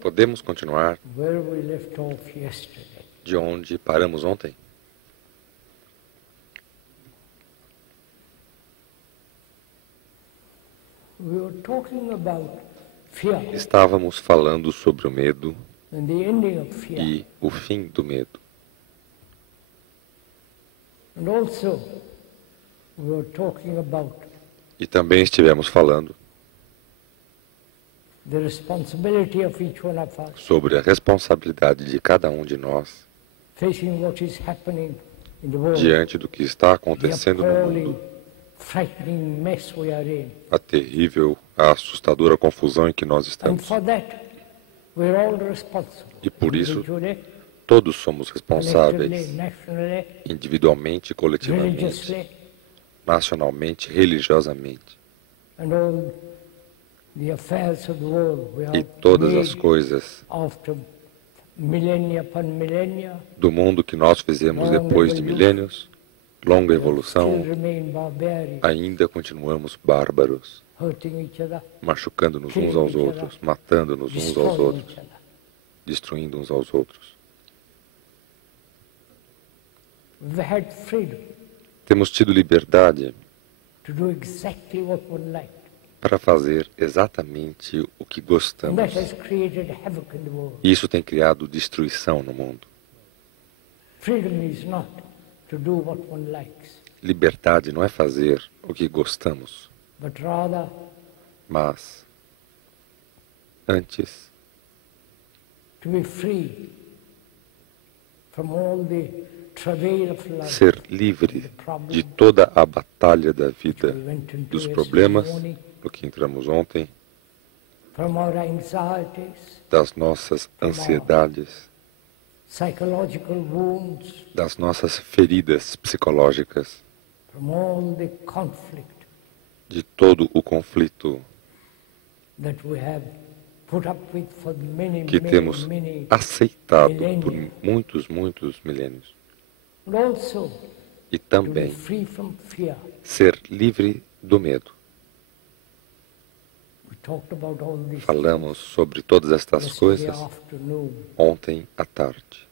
Podemos continuar where we left off yesterday. de onde paramos ontem? We were talking about fear Estávamos falando sobre o medo and the ending of fear. e o fim do medo. And also, we were talking about E também estivemos falando the responsibility of each one of us sobre a responsabilidade de cada um de nós facing what is happening in the world, diante do que está the acontecendo no appalling, mundo, frightening mess we are in. a terrível, a assustadora confusão em que nós And estamos. for that, we're all responsible. E por isso, Individually, todos somos collectively, responsáveis, nationally, individualmente e coletivamente, religiously, nacionalmente, religiosamente. and all the affairs of the world. We E are todas as made coisas after millennia upon millennia, do mundo que nós fizemos depois de milênios, longa evolução, still remain barbarians, ainda continuamos bárbaros, hurting each other, machucando-nos uns aos outros, matando-nos uns aos destroying outros, each other. destruindo uns aos outros. We've had freedom Temos tido liberdade to do exactly what one liked. para fazer exatamente o que And gostamos. that has created havoc in the world. E isso tem criado destruição no mundo. Freedom is not to do what one likes, Liberdade não é fazer o que gostamos, but rather mas antes to be free from all the travail of life. ser livre de toda a batalha da vida, We went into dos yesterday problemas, morning, no que entramos ontem, from our anxieties, das nossas ansiedades, psychological wounds, das nossas feridas psicológicas, from all the conflict de todo o conflito that we have put up with for many, que many, temos many, aceitado por muitos, muitos milênios. and also E to be também free from fear. ser livre do medo. We talked about all these Falamos sobre todas estas things coisas yesterday afternoon. ontem à tarde.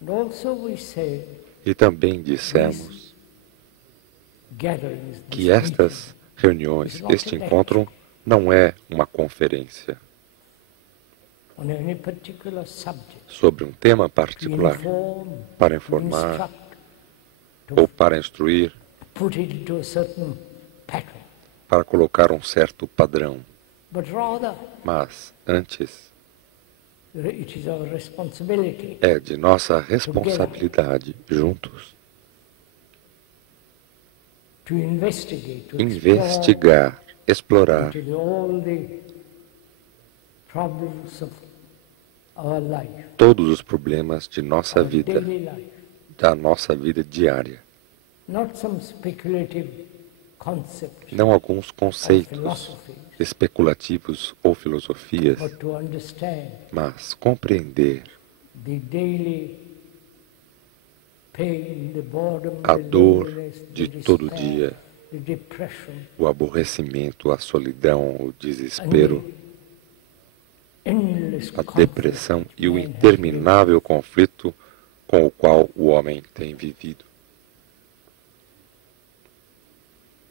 And also we said E também dissemos gatherings, que this estas reuniões, este encontro, não é uma conferência meeting on any particular subject, sobre um tema to particular, inform, para to informar instruct, ou para instruir, put it into a certain pattern, para colocar um certo padrão. but rather Mas, antes, it is our responsibility é de nossa responsabilidade, juntos, to investigate, to explore investigar, explorar into all the problems of our life, todos os problemas de nossa our vida, daily life, da nossa vida diária. not some speculative concepts Não alguns or conceitos philosophies, especulativos ou filosofias, but to understand mas compreender the daily pain, the boredom, a the dor loneliness, de the todo despair, dia, the depression, o aborrecimento, a solidão, o desespero, endless a conflict depressão e o man has interminável conflito com o qual o homem tem vivido.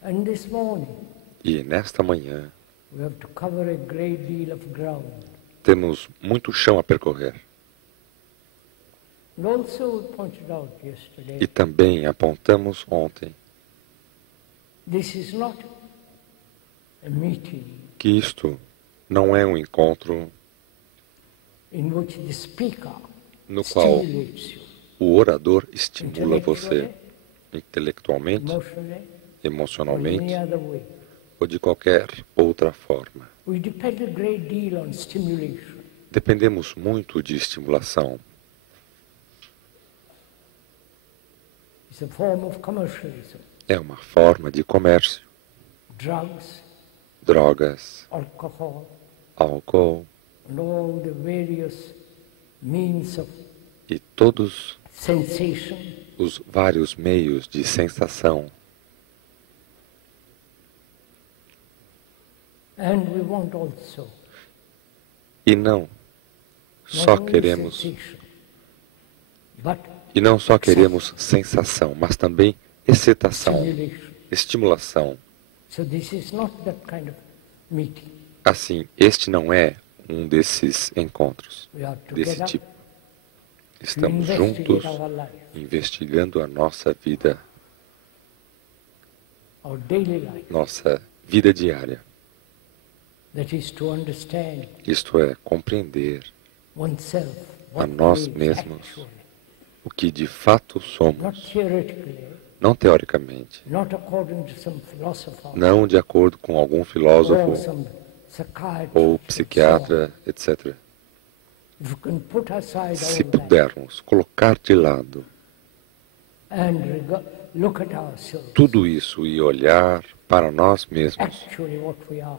lived. And this morning, E nesta manhã we have to cover a great deal of ground. temos muito chão a percorrer. And also we pointed out yesterday, E também apontamos ontem this is not a meeting que isto não é um encontro in which the speaker no qual stimulates you o orador estimula você intelectualmente, emotionally or in emocionalmente any other way. ou de qualquer outra forma. We depend a great deal on stimulation. Dependemos muito de estimulação. It's a form of commercialism. É uma forma de comércio. Drugs, Drogas, alcohol, álcool and all the various means of e todos sensation os vários meios de sensação And we want also E não só not only queremos, sensation, but e não só queremos sensação, mas também excitação, stimulation. estimulação. So this is not that kind of meeting. Assim, este não é um desses encontros We are desse together tipo. to Estamos juntos, investigate our life, investigando a nossa vida our daily life. nossa vida diária. That is to understand Isto é, compreender oneself, a what nós we is mesmos actually. o que de fato Not somos, theoretically, não teoricamente, not according to some philosopher não de acordo com algum or filósofo some psychiatrist ou or so on. psiquiatra, etc. If we can put aside Se all that pudermos colocar de lado and look at ourselves, tudo isso e olhar para nós mesmos, actually what we are,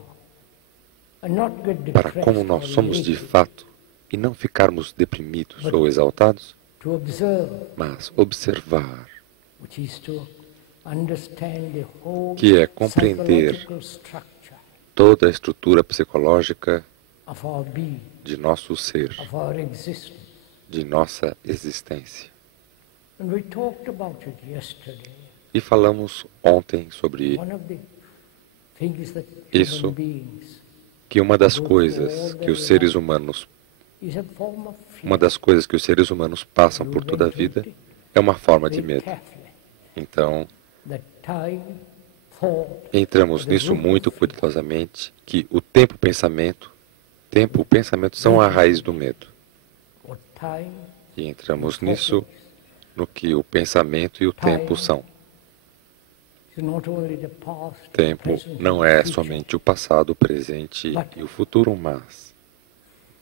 and not get para depressed como nós or somos de elated, fato, e não ficarmos deprimidos ou exaltados, to observe, mas observar, which is to understand the whole que é compreender psychological structure toda a estrutura psicológica of our being, de nosso ser, of our existence. de nossa existência. And we talked about it yesterday. E falamos ontem sobre One of the things that Isso. human beings que uma das coisas que os seres humanos, is a form of fear. uma das coisas que os seres humanos passam por toda a vida é uma forma de Very medo. carefully. Então, That time, thought, entramos nisso muito cuidadosamente, que o tempo e o pensamento são a raiz do medo. or time E entramos nisso no que o pensamento e o tempo são. is not only the past, Tempo present, não and é future. somente o passado, o presente e o futuro, mas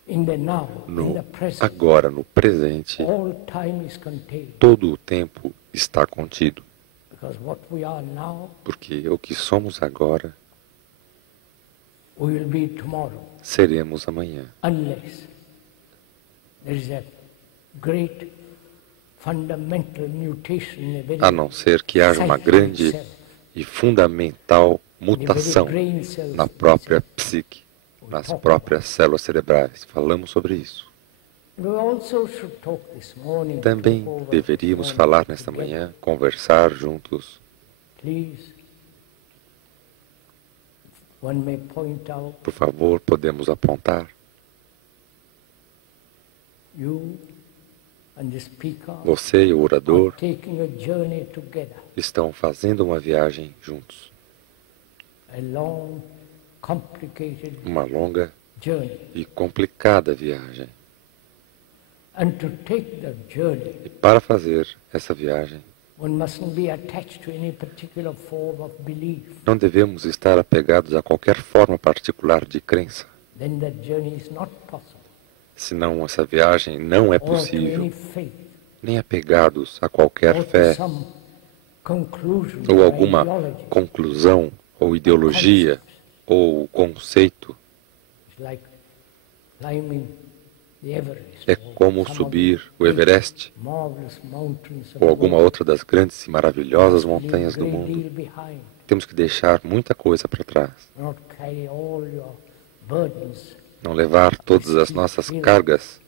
In the now, in no the present, agora, no presente, all time is contained. todo o tempo está contido. Because what we are now, Porque o que somos agora, we will be tomorrow, seremos amanhã. unless there is a great fundamental mutation in the very A não ser que haja uma psyche grande itself, e fundamental in the very mutação brain cells na própria itself. psique, nas próprias células cerebrais. Falamos sobre isso. We also should talk this morning, Também talk over deveríamos this falar morning nesta together. manhã, conversar juntos. Please, one may point out, Por favor, podemos apontar. you and the speaker Você e o are orador taking a journey together, estão fazendo uma viagem juntos. a long, complicated Uma longa journey. e complicada viagem. And to take the journey, E para fazer essa viagem, one mustn't be attached to any particular form of belief. não devemos estar apegados a qualquer forma particular de crença. Then that journey is not possible. Senão essa viagem não é Or to possível, any faith, nem apegados a qualquer or to fé some conclusion ou or alguma ideology. conclusão ou ideologia ou conceito. It's like climbing the Everest, É or como some of subir the o Everest marvelous mountains of ou the alguma world. outra das grandes e maravilhosas Leave a montanhas do great mundo. deal behind. Temos que deixar muita coisa para trás. Not carry all your burdens, Não levar todas as nossas cargas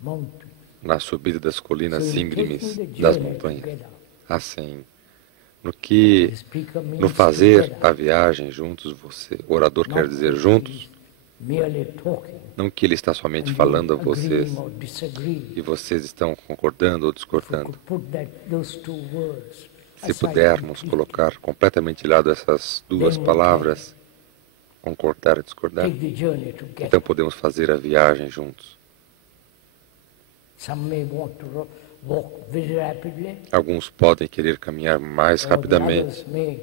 mountains. na subida das colinas So in íngremes taking the das journey montanhas. together, Assim, no que the speaker means no fazer together, a viagem juntos, você, o orador quer not dizer that juntos, he's merely talking não que ele está somente and falando a you vocês agreeing or disagreeing. e vocês estão concordando ou If we discordando. could put those two words Se aside pudermos completely, colocar completamente de lado essas duas Then we palavras, concordar e discordar, take the journey together. então podemos fazer a viagem juntos. Some may want to walk very rapidly, Alguns podem querer caminhar mais or the rapidamente, others may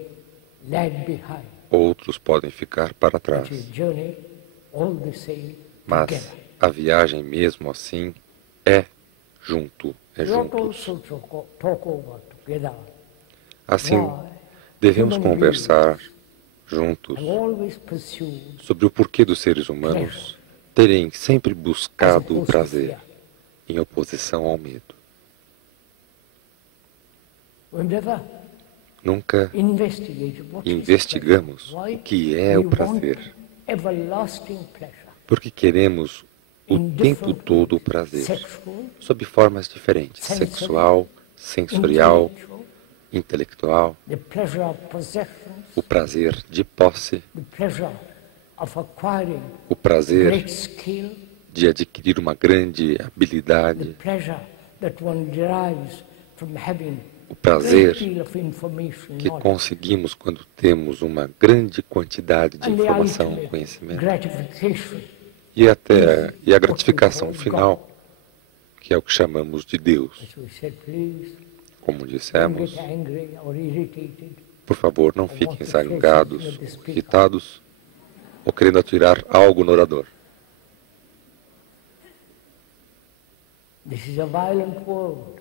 lag behind. outros podem ficar para trás. But the journey, all the same, Mas together. a viagem mesmo assim é junto, é We ought juntos. also talk over together Assim, why devemos human conversar beings juntos have always pursued sobre o porquê dos seres humanos terem sempre as buscado o opposed to prazer fear. em oposição ao medo. We never Nunca investigated what is investigamos pleasure. Why o que é we o prazer. want everlasting pleasure. Porque queremos o In tempo different todo o ways, prazer, sexual, sob formas diferentes, sensory, sexual, sensorial, intellectual, intelectual, the pleasure of possessions, o prazer de posse, the pleasure of acquiring o prazer great skill, de adquirir uma grande the habilidade, pleasure that one derives from having o a great prazer deal of information, que knowledge, conseguimos quando temos uma grande quantidade de and the informação, ultimate conhecimento, gratification e até a what we gratificação call final, que é o que chamamos de Deus. As we said, please Como don't dissemos, get angry or irritated. por favor, não fiquem zangados, irritados ou querendo atirar algo no orador. This is a violent world.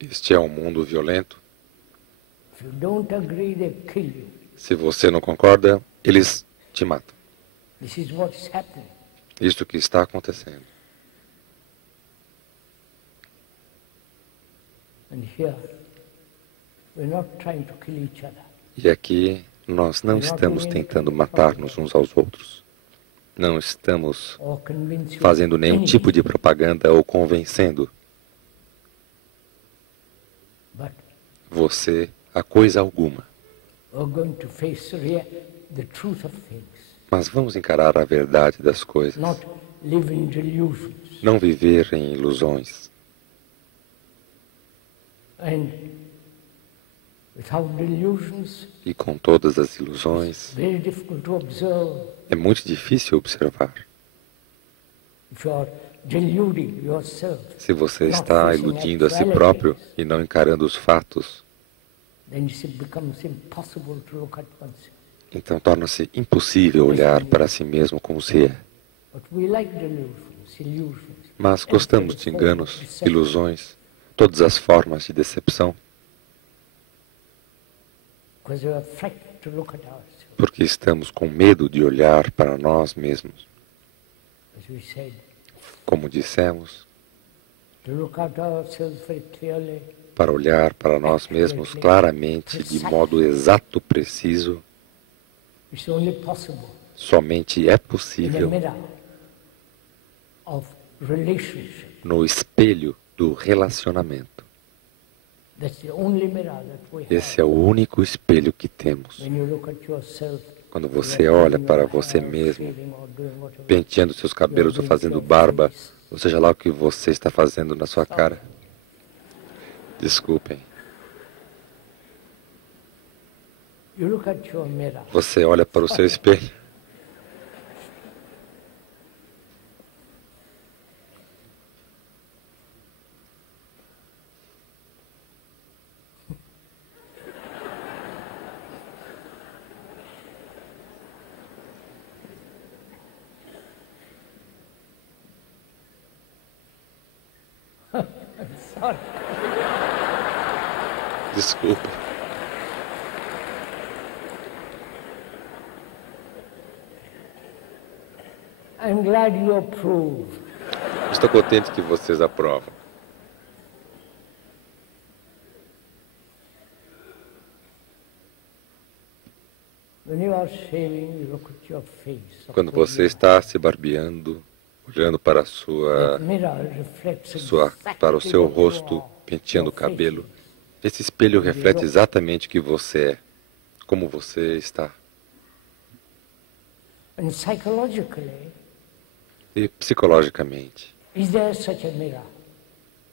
Este é um mundo violento. If you don't agree, they kill you. Se você não concorda, eles te matam. This is what's happening. Isto que está acontecendo. And here, we're not trying to kill each other. E aqui nós não estamos tentando matar-nos uns aos outros. Não estamos Or convince you fazendo of nenhum anything. tipo de propaganda ou convencendo But você a coisa alguma. we're going to face the truth of things, Mas vamos encarar a verdade das coisas. not live in delusions. Não viver em ilusões. And without delusions, E com todas as ilusões, very difficult to observe. é muito difícil observar. If you are deluding yourself, Se você está iludindo a si próprio e não encarando os fatos, then it becomes impossible to look at oneself. então torna-se impossível olhar para si mesmo como se é. But we like delusions, illusions. Mas gostamos de enganos, ilusões, todas as formas de decepção, Because we are frightened to look at ourselves. porque estamos com medo de olhar para nós mesmos. As we said, Como dissemos, to look at ourselves very clearly, para olhar para nós mesmos claramente, de modo exato, preciso, it's only possible somente é in a possível mirror of relationship. no espelho do relacionamento. That's the only mirror that we have. Esse é o único espelho que temos. When you look at yourself, Quando você olha para você mesmo, penteando seus cabelos ou fazendo barba, ou seja lá o que você está fazendo na sua cara. Desculpem. you look at your mirror, Você olha para o seu espelho. sorry, Desculpa. I'm glad you approve. Estou contente que vocês aprovam. When you are shaving, you look at your face. Quando você está se barbeando, olhando para That mirror reflects para o exactly seu what you rosto, are, penteando o your face cabelo, is. esse espelho reflete exatamente o que você é, como você está. And psychologically, E psicologicamente, is there such a mirror?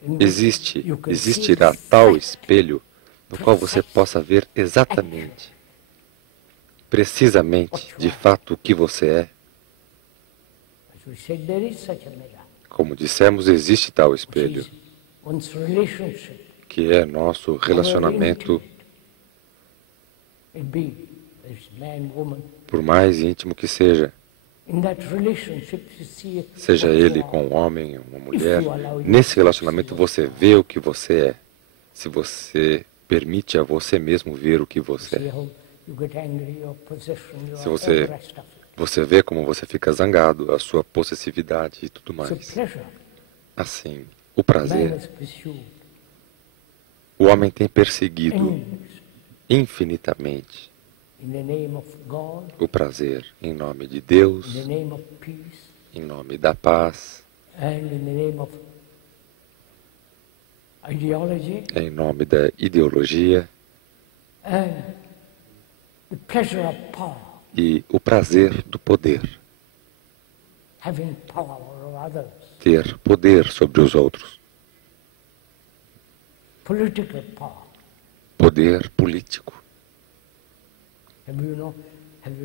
in which you can see existirá tal exactly espelho no qual você possa ver exatamente, precisamente, de fato, o que você é. As we said, there is such a mirror. Como dissemos, existe tal Which espelho, is one's relationship. que é nosso relacionamento, It be there's man, woman. por mais íntimo que seja, In that relationship, you see seja what you ele are. com um homem ou uma mulher, nesse relacionamento você vê o que você é, se você permite a você mesmo ver o que você See é. how you get angry, your possession, your Se all você- the rest of it. Você vê como você fica zangado, a sua possessividade e tudo So mais. pleasure, Assim, o man prazer, has pursued o homem tem perseguido endless. infinitamente, in the name of God, o prazer em nome de Deus, in the name of peace, em nome da paz, and in the name of ideology, em nome da ideologia and the pleasure of power, e o prazer do poder, having power over others, ter poder sobre os outros, political power. poder político. Have you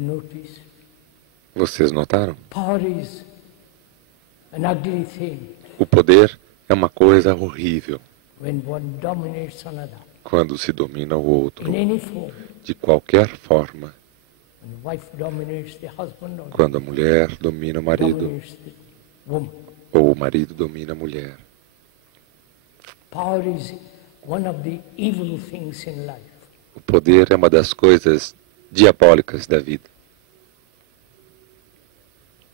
noticed? Vocês notaram? Power is an ugly thing O poder é uma coisa horrível when one dominates another quando se domina o outro, in any form. de qualquer forma. When the wife dominates the husband or Quando a mulher domina o marido, dominates the woman. ou o marido domina a mulher. Power is one of the evil things in life. O poder é uma das coisas diabólicas da vida.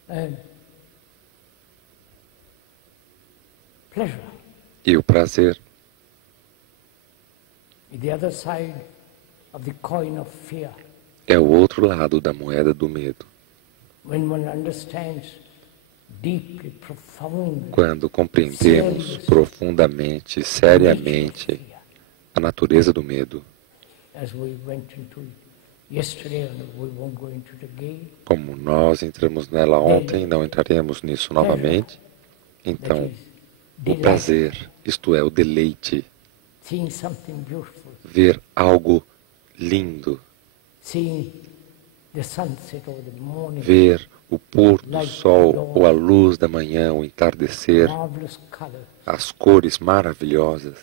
And pleasure E o prazer is the other side of the coin of fear. é o outro lado da moeda do medo. When one understands deeply, profoundly, Quando compreendemos profundamente, seriamente a natureza do medo, as we went into it yesterday and we won't go into it again, como nós entramos nela ontem, não entraremos nisso novamente. Então, that is o delight, prazer, isto é, o deleite, seeing something beautiful, ver algo lindo, seeing the sunset or the morning, ver o pôr do sol ou a luz da manhã, o entardecer, marvelous color, as cores maravilhosas,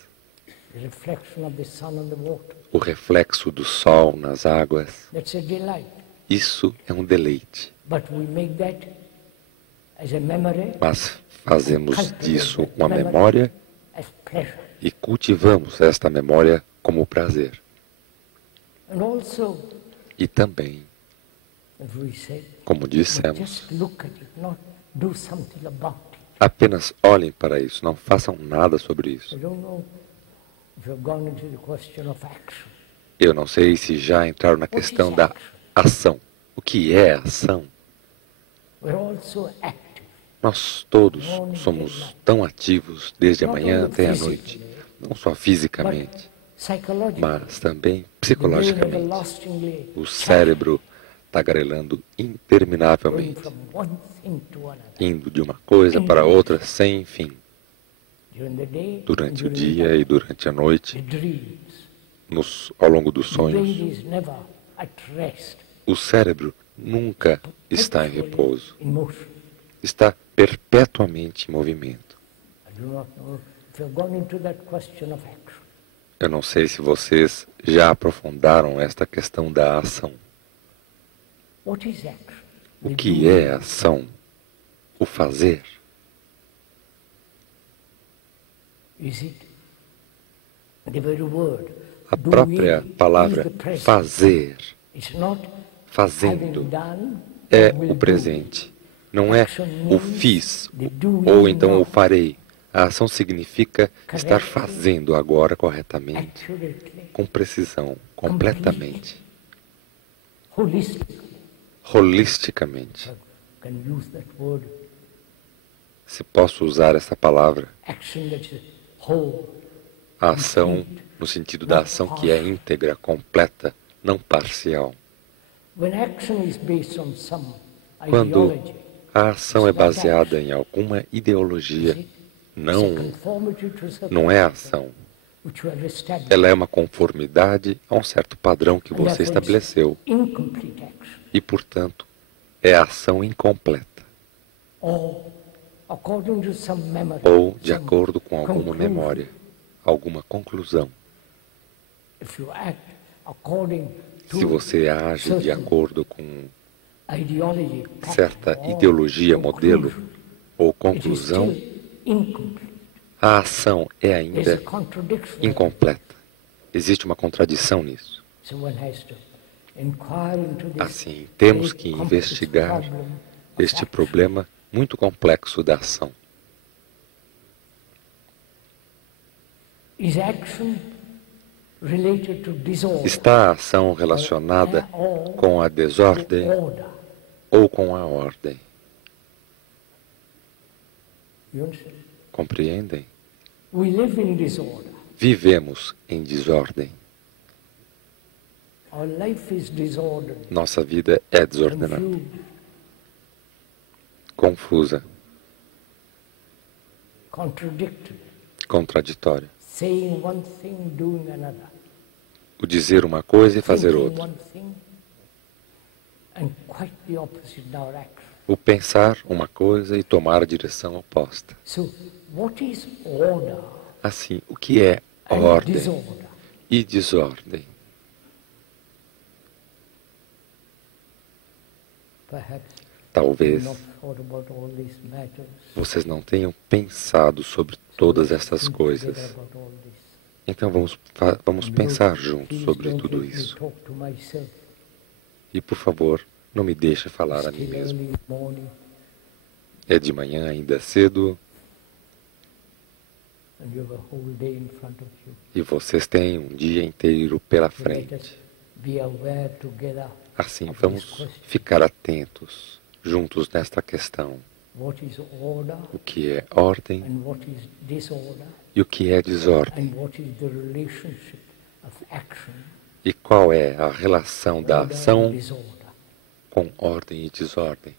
the reflection of the sun on the water. o reflexo do sol nas águas. That's a delight. Isso é um deleite, But we make that as a memory, mas fazemos cultivate disso that uma memory memória as pleasure. e cultivamos esta memória como prazer. And also, E também, as we said, como dissemos, just look at it, not do something about it. apenas olhem para isso, não façam nada sobre isso. I don't know if you've gone into the question of action. Eu não sei se já entraram na questão da ação. O que é ação? We're also active. Nós todos somos tão ativos desde a manhã até a noite, não só fisicamente, Psychologically, mas também the brain psicologicamente. everlastingly O cérebro tagarelando going interminavelmente, from one thing to another. indo de uma coisa para outra sem fim, During the day, durante o during the dia night, e durante a the noite, dreams. ao longo dos The sonhos. brain is never at rest. O cérebro nunca está em repouso, In motion. está perpetuamente em movimento. I do not know if you've gone into that question of action. Eu não sei se vocês já aprofundaram esta questão da ação. What is action? O The que doing. é ação? O fazer? Is it the very word? A Doing própria is palavra the present. fazer, It's not fazendo, having done é or will o do. presente. Não é Action o means fiz, the doing ou então now. o farei. A ação significa estar Correctly. fazendo agora corretamente, Accurately, com precisão, completamente, holistically. holisticamente. Can use that word. Se posso usar essa palavra, Action that is whole. a ação no sentido da ação que é íntegra, completa, não parcial. When action is based on some Quando ideology, a ação é baseada em alguma ideologia, it's a não, conformity to certain não é ação. which you have established. Ela é uma conformidade a um certo padrão que And você therefore it's estabeleceu incomplete action. e, portanto, é ação incompleta Or according to some memory. ou de some acordo com alguma conclusion. memória, alguma conclusão. If you act according to Se você age de certain acordo com ideology, certa pattern, or ideologia, modelo conclusion, ou it is conclusão, still incomplete. a ação é There's a ainda contradiction. incompleta. Existe uma contradição nisso. So one has to inquire into this Assim, temos very que complex investigar problem of este action. problema muito complexo da ação. Is action related to disorder Está a ação relacionada com a desordem order? ou com a ordem? You understand? Compreendem? We live in disorder. Vivemos em desordem. Our life is disordered, Nossa vida é desordenada, confused, confusa, contradictory, contraditória. saying one thing, doing another, O dizer uma coisa e fazer thinking outra. one thing, and quite the opposite in our action. O pensar uma coisa e tomar a direção oposta. So, what is order Assim, o que é and ordem disorder? e desordem? Perhaps Talvez not thought about all these matters. vocês não tenham pensado sobre todas essas Think coisas. together about all this. Então vamos pensar juntos Please sobre don't tudo let me isso. talk to myself. E, por favor, não me deixe falar a mim Still mesmo. early in the morning, É de manhã, ainda cedo, and you have a whole day in front of you. e vocês têm um dia inteiro pela Let us frente. be aware together Assim, of this vamos question. ficar atentos juntos nesta questão. What is order O que é ordem and what is disorder, e o que é desordem? and what is the relationship of action, E qual é a relação da order and ação disorder. com ordem e desordem?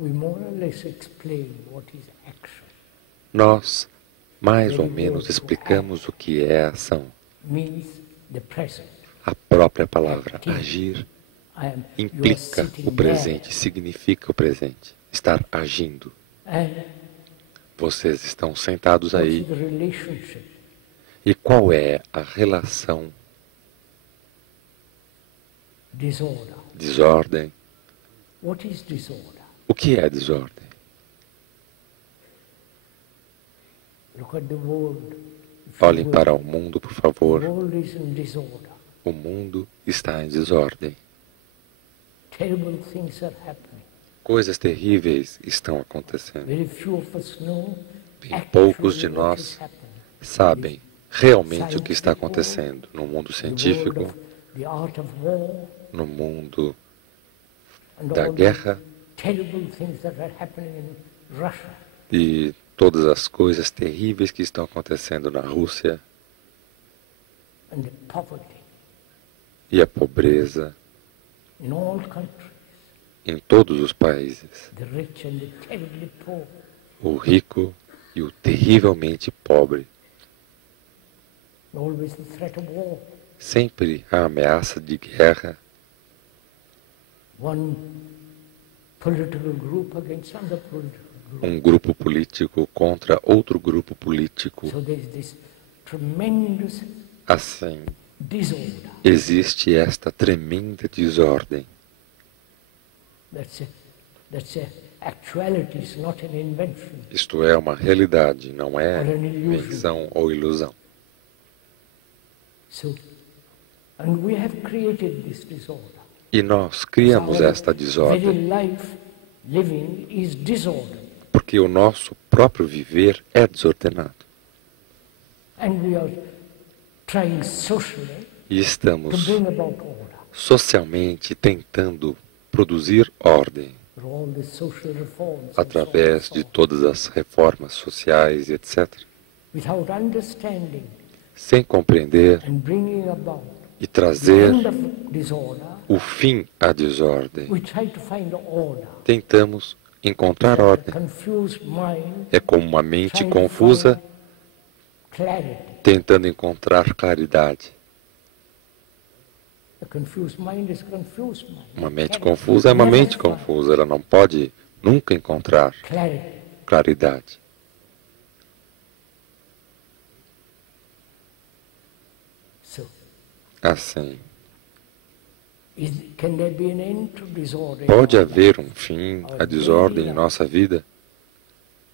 We more or less explain what is action. Nós, mais ou menos, explicamos o que é ação. Means the present. A própria palavra agir I am, you are implica sitting o presente, significa o presente, estar agindo. there, and Vocês estão sentados what's aí, the relationship? e qual é a relação? Disorder. Desordem. What is disorder? O que é desordem? Look at the world. if you Olhem will. para o mundo, por The favor. world is in disorder. O mundo está em desordem. Terrible things are happening. Coisas terríveis estão acontecendo. Very few of us know Bem poucos de actually what is nós happening. sabem realmente o que está acontecendo no mundo The world científico, of the art of war, no mundo and da all guerra the terrible things that are happening in Russia. e todas as coisas terríveis que estão acontecendo na Rússia And the poverty e a pobreza in all countries, em todos os países, the rich and the terribly poor, o rico e o terrivelmente pobre. always the threat of war. Sempre a ameaça de guerra, One political group against another political group. um grupo político contra outro grupo político. So there's this tremendous Assim, disorder. existe esta tremenda desordem. That's a actuality, it's not an invention. Isto é uma realidade, não é invenção ou ilusão. So, and we have created this disorder. E nós criamos Our esta very desordem, life living is disordered. porque o nosso próprio viver é desordenado. And we are trying socially E to estamos bring about order socialmente tentando produzir ordem through all the social reforms and através so on de and so on, todas as reformas sociais, etc., without understanding sem compreender and bringing about e the trazer end of disorder. o fim à desordem. We try to find order. Tentamos encontrar A ordem. confused mind É como uma mente trying to confusa find clarity. tentando encontrar claridade. A confused mind is a confused mind. Uma mente Can't confusa é uma never mente find confusa, ela não pode nunca encontrar clarity. claridade. So, Assim, can there be an end to disorder? in pode our haver life? um fim à desordem em nossa vida?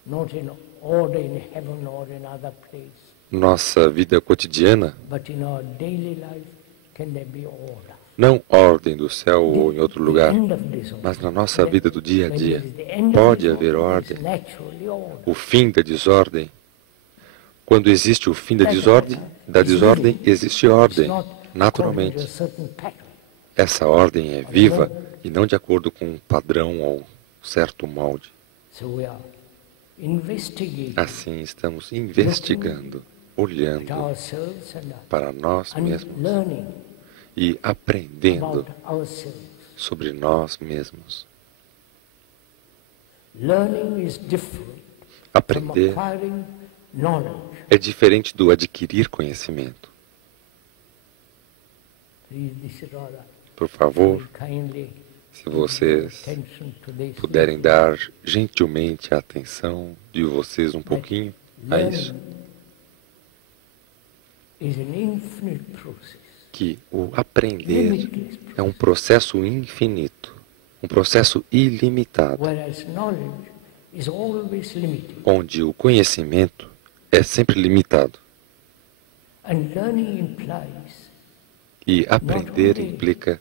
Not in order in heaven or in other place, Nossa vida cotidiana? but in our daily life, can there be order? Não ordem do céu ou em outro lugar, The end of disorder. mas na nossa vida do dia a dia. When there is the end of Pode disorder, haver there is ordem. naturally order. O fim da desordem Quando existe o fim da desordem existe ordem, naturalmente. Essa ordem é viva e não de acordo com um padrão ou um certo molde. Assim, estamos investigando, olhando para nós mesmos e aprendendo sobre nós mesmos. Aprender é diferente do adquirir conhecimento. Por favor, se vocês puderem dar gentilmente a atenção de vocês um pouquinho a isso, que o aprender é um processo infinito, um processo ilimitado, onde o conhecimento é sempre limitado. E aprender implica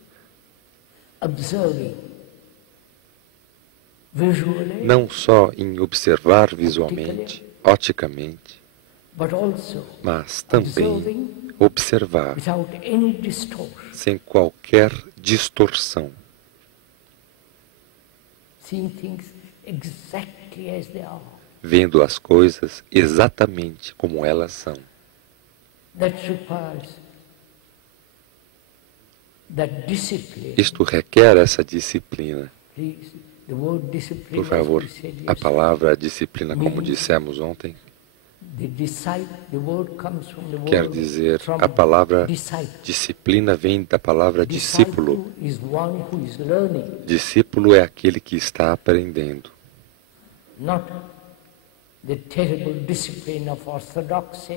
não só em observar visualmente, oticamente, mas também observar sem qualquer distorção, vendo as coisas exatamente como elas são. Isto requer essa disciplina. Por favor, a palavra disciplina, como dissemos ontem, quer dizer, a palavra disciplina vem da palavra discípulo. Discípulo é aquele que está aprendendo.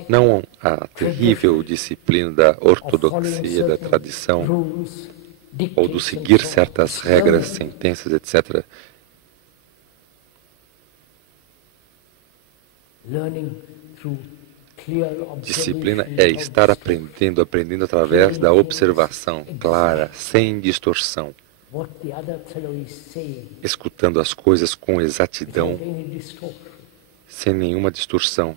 Não a terrível disciplina da ortodoxia, da tradição, ou do seguir certas regras, sentenças, etc. Disciplina é estar aprendendo através da observação clara, sem distorção, escutando as coisas com exatidão, sem nenhuma distorção.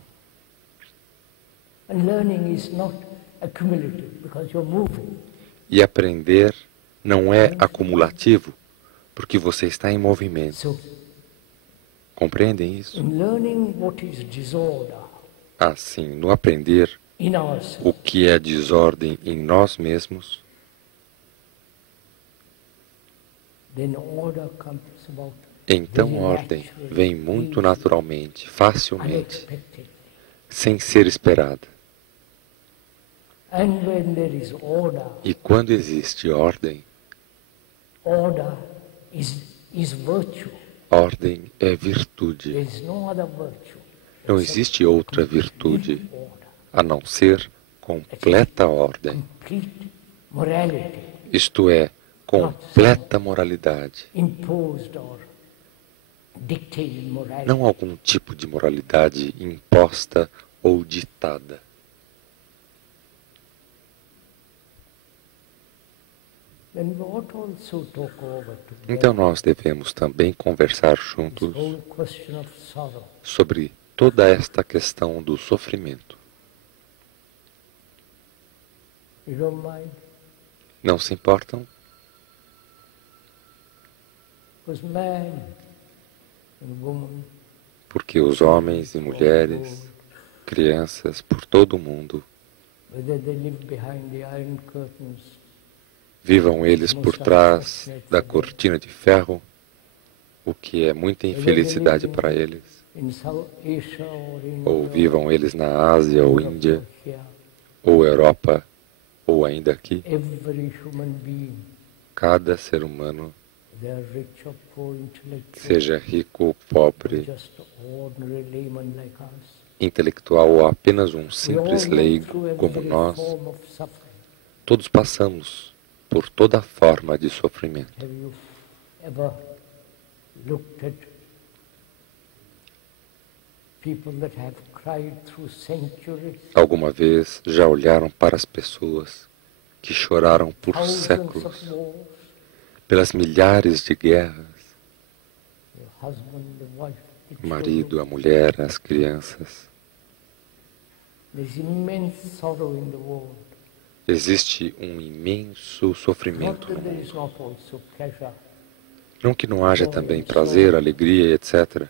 E aprender não é acumulativo, porque você está em movimento. Compreendem isso? Assim, no aprender o que é desordem em nós mesmos, então ordem vem muito naturalmente, facilmente, sem ser esperada. E quando existe ordem, ordem é virtude. Não existe outra virtude a não ser completa ordem. Isto é, completa moralidade. Não algum tipo de moralidade imposta ou ditada. Então nós devemos também conversar juntos sobre toda esta questão do sofrimento. Não se importam? Porque os homens e mulheres, crianças por todo o mundo, vivam eles por trás da cortina de ferro, o que é muita infelicidade para eles, ou vivam eles na Ásia ou Índia, ou Europa, ou ainda aqui, cada ser humano, seja rico ou pobre, intelectual ou apenas um simples leigo como nós, todos passamos por toda forma de sofrimento. Alguma vez já olharam para as pessoas que choraram por séculos, pelas milhares de guerras, o marido, a mulher, as crianças, Existe um imenso sofrimento no mundo. Não que não haja também prazer, alegria, etc.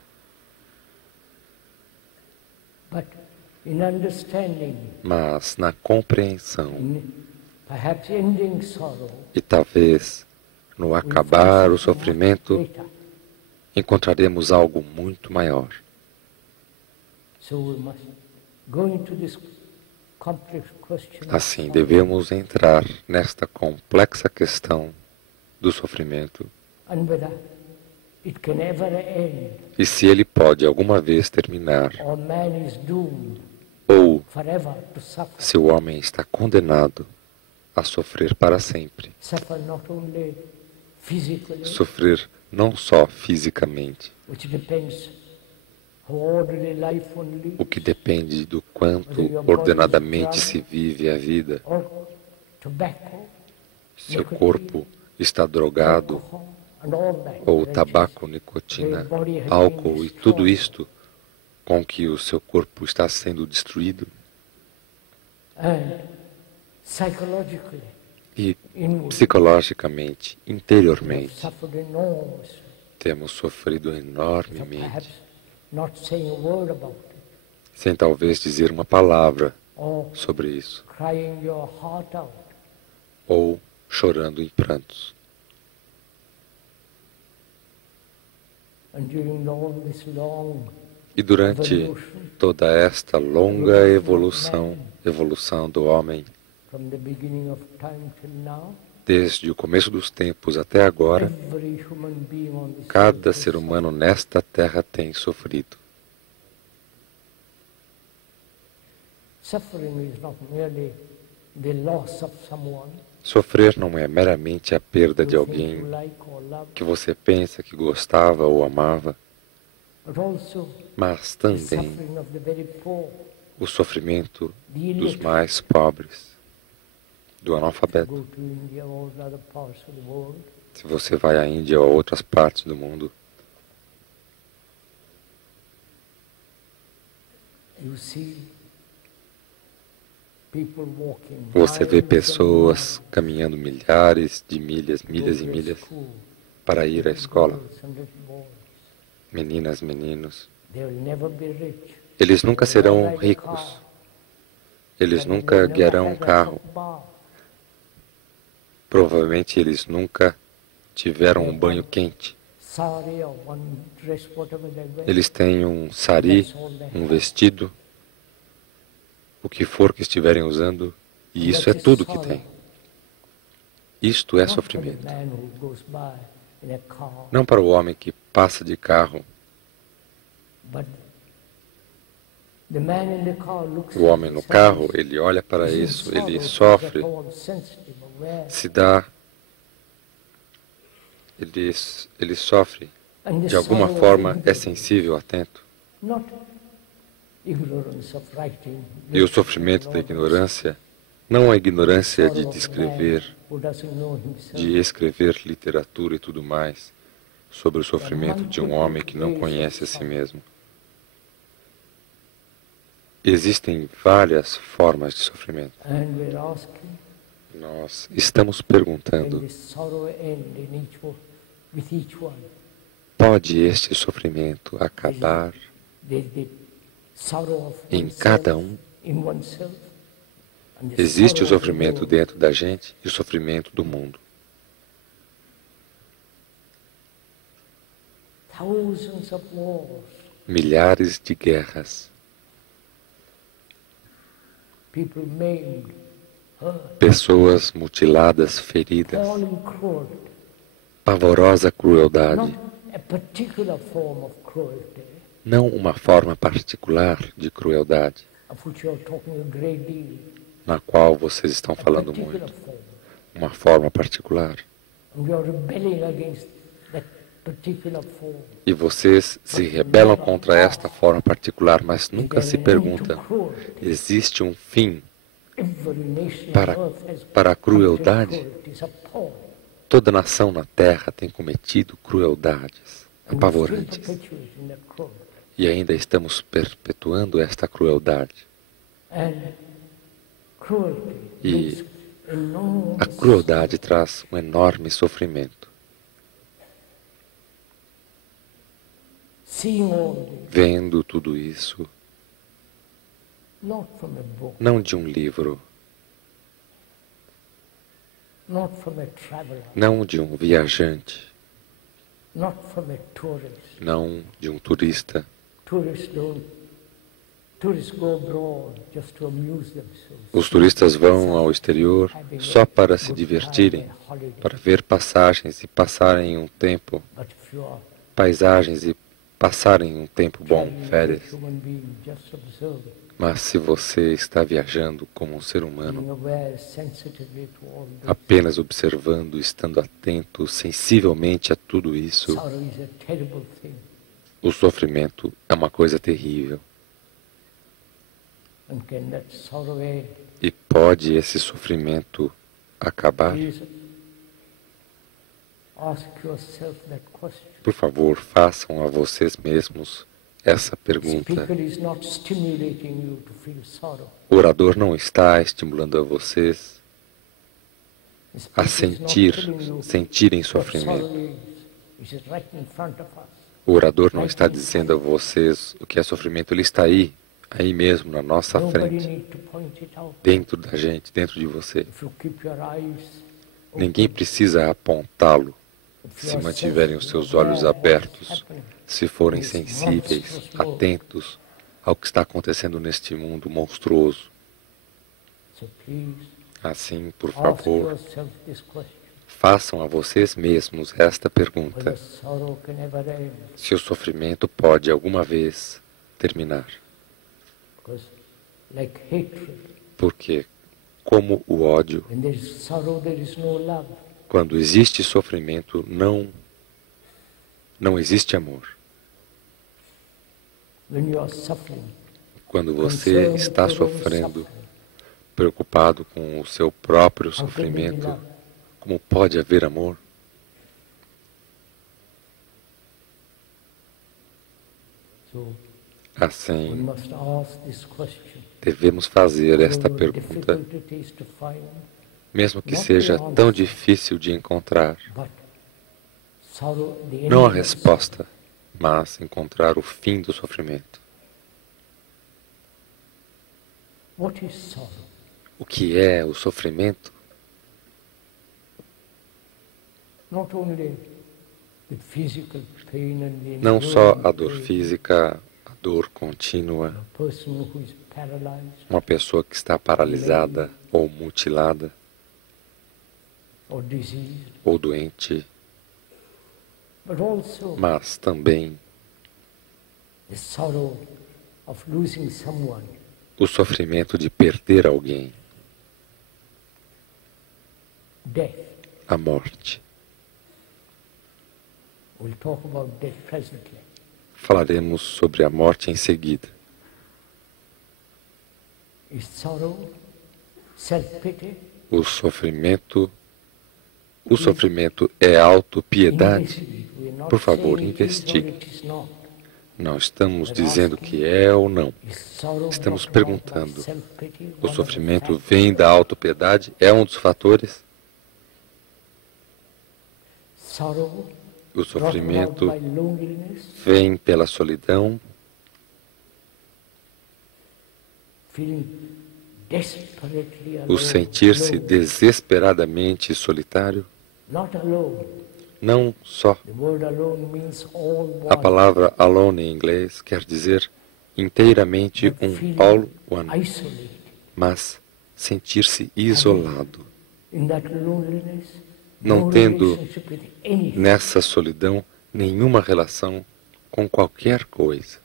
Mas na compreensão e talvez no acabar o sofrimento, encontraremos algo muito maior. Assim, devemos entrar nesta complexa questão do sofrimento e se ele pode alguma vez terminar, ou se o homem está condenado a sofrer para sempre. Sofrer não só fisicamente, o que depende do quanto ordenadamente se vive a vida. Seu corpo está drogado, ou tabaco, nicotina, álcool e tudo isto com que o seu corpo está sendo destruído. E psicologicamente, interiormente, temos sofrido enormemente, sem talvez dizer uma palavra sobre isso, ou chorando em prantos. E durante toda esta longa evolução do homem, desde o começo dos tempos até agora, cada ser humano nesta terra tem sofrido. Sofrer não é meramente a perda de alguém que você pensa que gostava ou amava, mas também o sofrimento dos mais pobres, do analfabeto. Se você vai à Índia ou a outras partes do mundo, você vê pessoas caminhando milhares de milhas e milhas para ir à escola. Meninas, meninos. Eles nunca serão ricos. Eles nunca guiarão um carro. Provavelmente eles nunca tiveram um banho quente. Eles têm um sari, um vestido, o que for que estiverem usando, e isso é tudo que tem. Isto é sofrimento. Não para o homem que passa de carro. O homem no carro, ele olha para isso, ele sofre, ele sofre, de alguma forma é sensível, atento. E o sofrimento da ignorância, não a ignorância de escrever literatura e tudo mais, sobre o sofrimento de um homem que não conhece a si mesmo. Existem várias formas de sofrimento. Nós estamos perguntando, pode este sofrimento acabar em cada um? Existe o sofrimento dentro da gente e o sofrimento do mundo. Milhares de guerras. Pessoas mutiladas, feridas. Pavorosa crueldade. Não uma forma particular de crueldade, na qual vocês estão falando muito. Uma forma particular. E vocês se rebelam contra esta forma particular, mas nunca se perguntam, existe um fim para a crueldade? Toda nação na Terra tem cometido crueldades apavorantes. E ainda estamos perpetuando esta crueldade. E a crueldade traz um enorme sofrimento. Vendo tudo isso, não de um livro, não de um viajante, não de um turista. Os turistas vão ao exterior só para se divertirem, para ver paisagens e passarem um tempo bom, férias. Mas se você está viajando como um ser humano, apenas observando, estando atento sensivelmente a tudo isso, o sofrimento é uma coisa terrível. E pode esse sofrimento acabar? Por favor, façam a vocês mesmos essa pergunta. O orador não está estimulando a vocês a sentirem sofrimento. O orador não está dizendo a vocês o que é sofrimento, ele está aí mesmo, na nossa frente, dentro da gente, dentro de você. Ninguém precisa apontá-lo se mantiverem os seus olhos abertos, se forem sensíveis, atentos ao que está acontecendo neste mundo monstruoso. Assim, por favor, façam a vocês mesmos esta pergunta: se o sofrimento pode alguma vez terminar? Porque, como o ódio, quando existe sofrimento, não existe amor. Quando você está sofrendo, preocupado com o seu próprio sofrimento, como pode haver amor? Assim, devemos fazer esta pergunta, mesmo que seja tão difícil de encontrar. Não a resposta, mas encontrar o fim do sofrimento. O que é o sofrimento? Não só a dor física, a dor contínua, uma pessoa que está paralisada ou mutilada, ou doente, mas também o sofrimento de perder alguém, a morte. Falaremos sobre a morte em seguida. O sofrimento é autopiedade? Por favor, investigue. Não estamos dizendo que é ou não. Estamos perguntando: o sofrimento vem da autopiedade? É um dos fatores? O sofrimento vem pela solidão, o sentir-se desesperadamente solitário. Não só. A palavra alone em inglês quer dizer inteiramente all one, mas sentir-se isolado, não tendo nessa solidão nenhuma relação com qualquer coisa.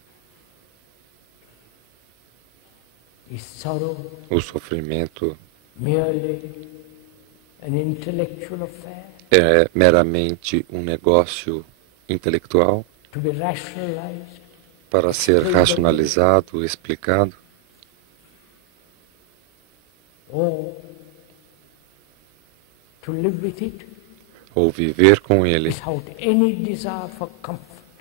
O sofrimento é meramente um negócio intelectual para ser racionalizado, explicado, ou viver com ele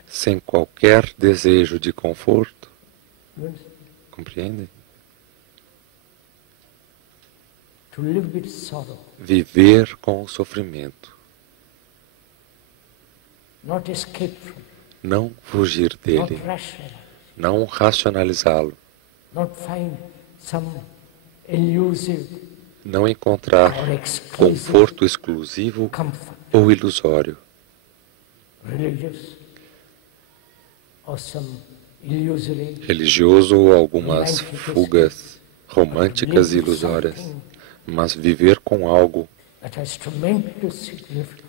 sem qualquer desejo de conforto. Compreendem? to live with sorrow, viver com o sofrimento, not escape from it, não fugir not dele, rationalize, não racionalizá-lo, not find some elusive não encontrar or exclusive conforto exclusivo comfort, ou ilusório, religious or some illusory, religioso ou algumas fugas românticas e ilusórias, mas viver com algo that has tremendous significance.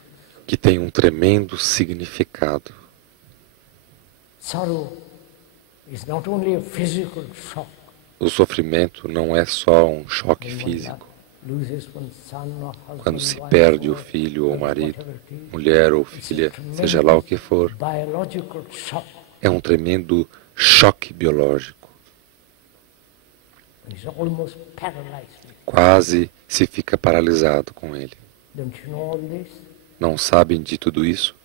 que tem um tremendo significado. Sorrow is not only a physical shock. O sofrimento não é só um choque físico. Quando se perde o filho ou marido, mulher ou filha, seja lá o que for, é um tremendo choque biológico. Quase se fica paralisado com ele. Não sabem de tudo isso?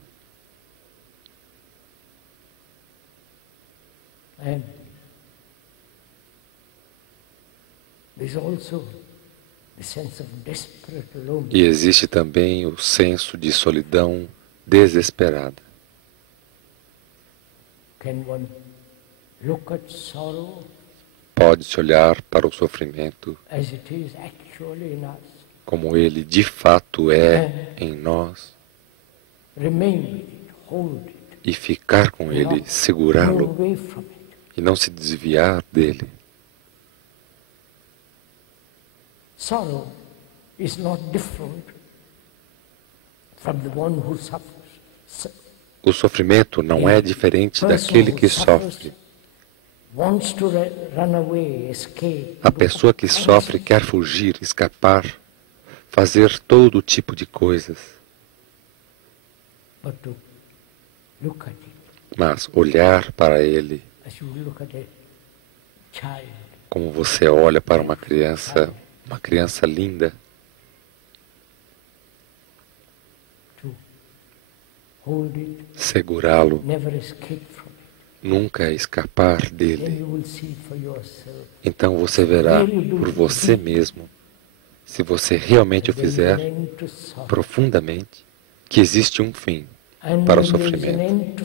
E existe também o senso de solidão desesperada. Pode-se olhar para o sofrimento como ele de fato é em nós e ficar com ele, segurá-lo e não se desviar dele. Sorrow is not different from the one who suffers. O sofrimento não é diferente daquele que sofre. A pessoa que sofre quer fugir, escapar, fazer todo tipo de coisas. Mas olhar para ele como você olha para uma criança linda, segurá-lo, nunca escapar dele. Então você verá por você mesmo, se você realmente o fizer profundamente, que existe um fim para o sofrimento.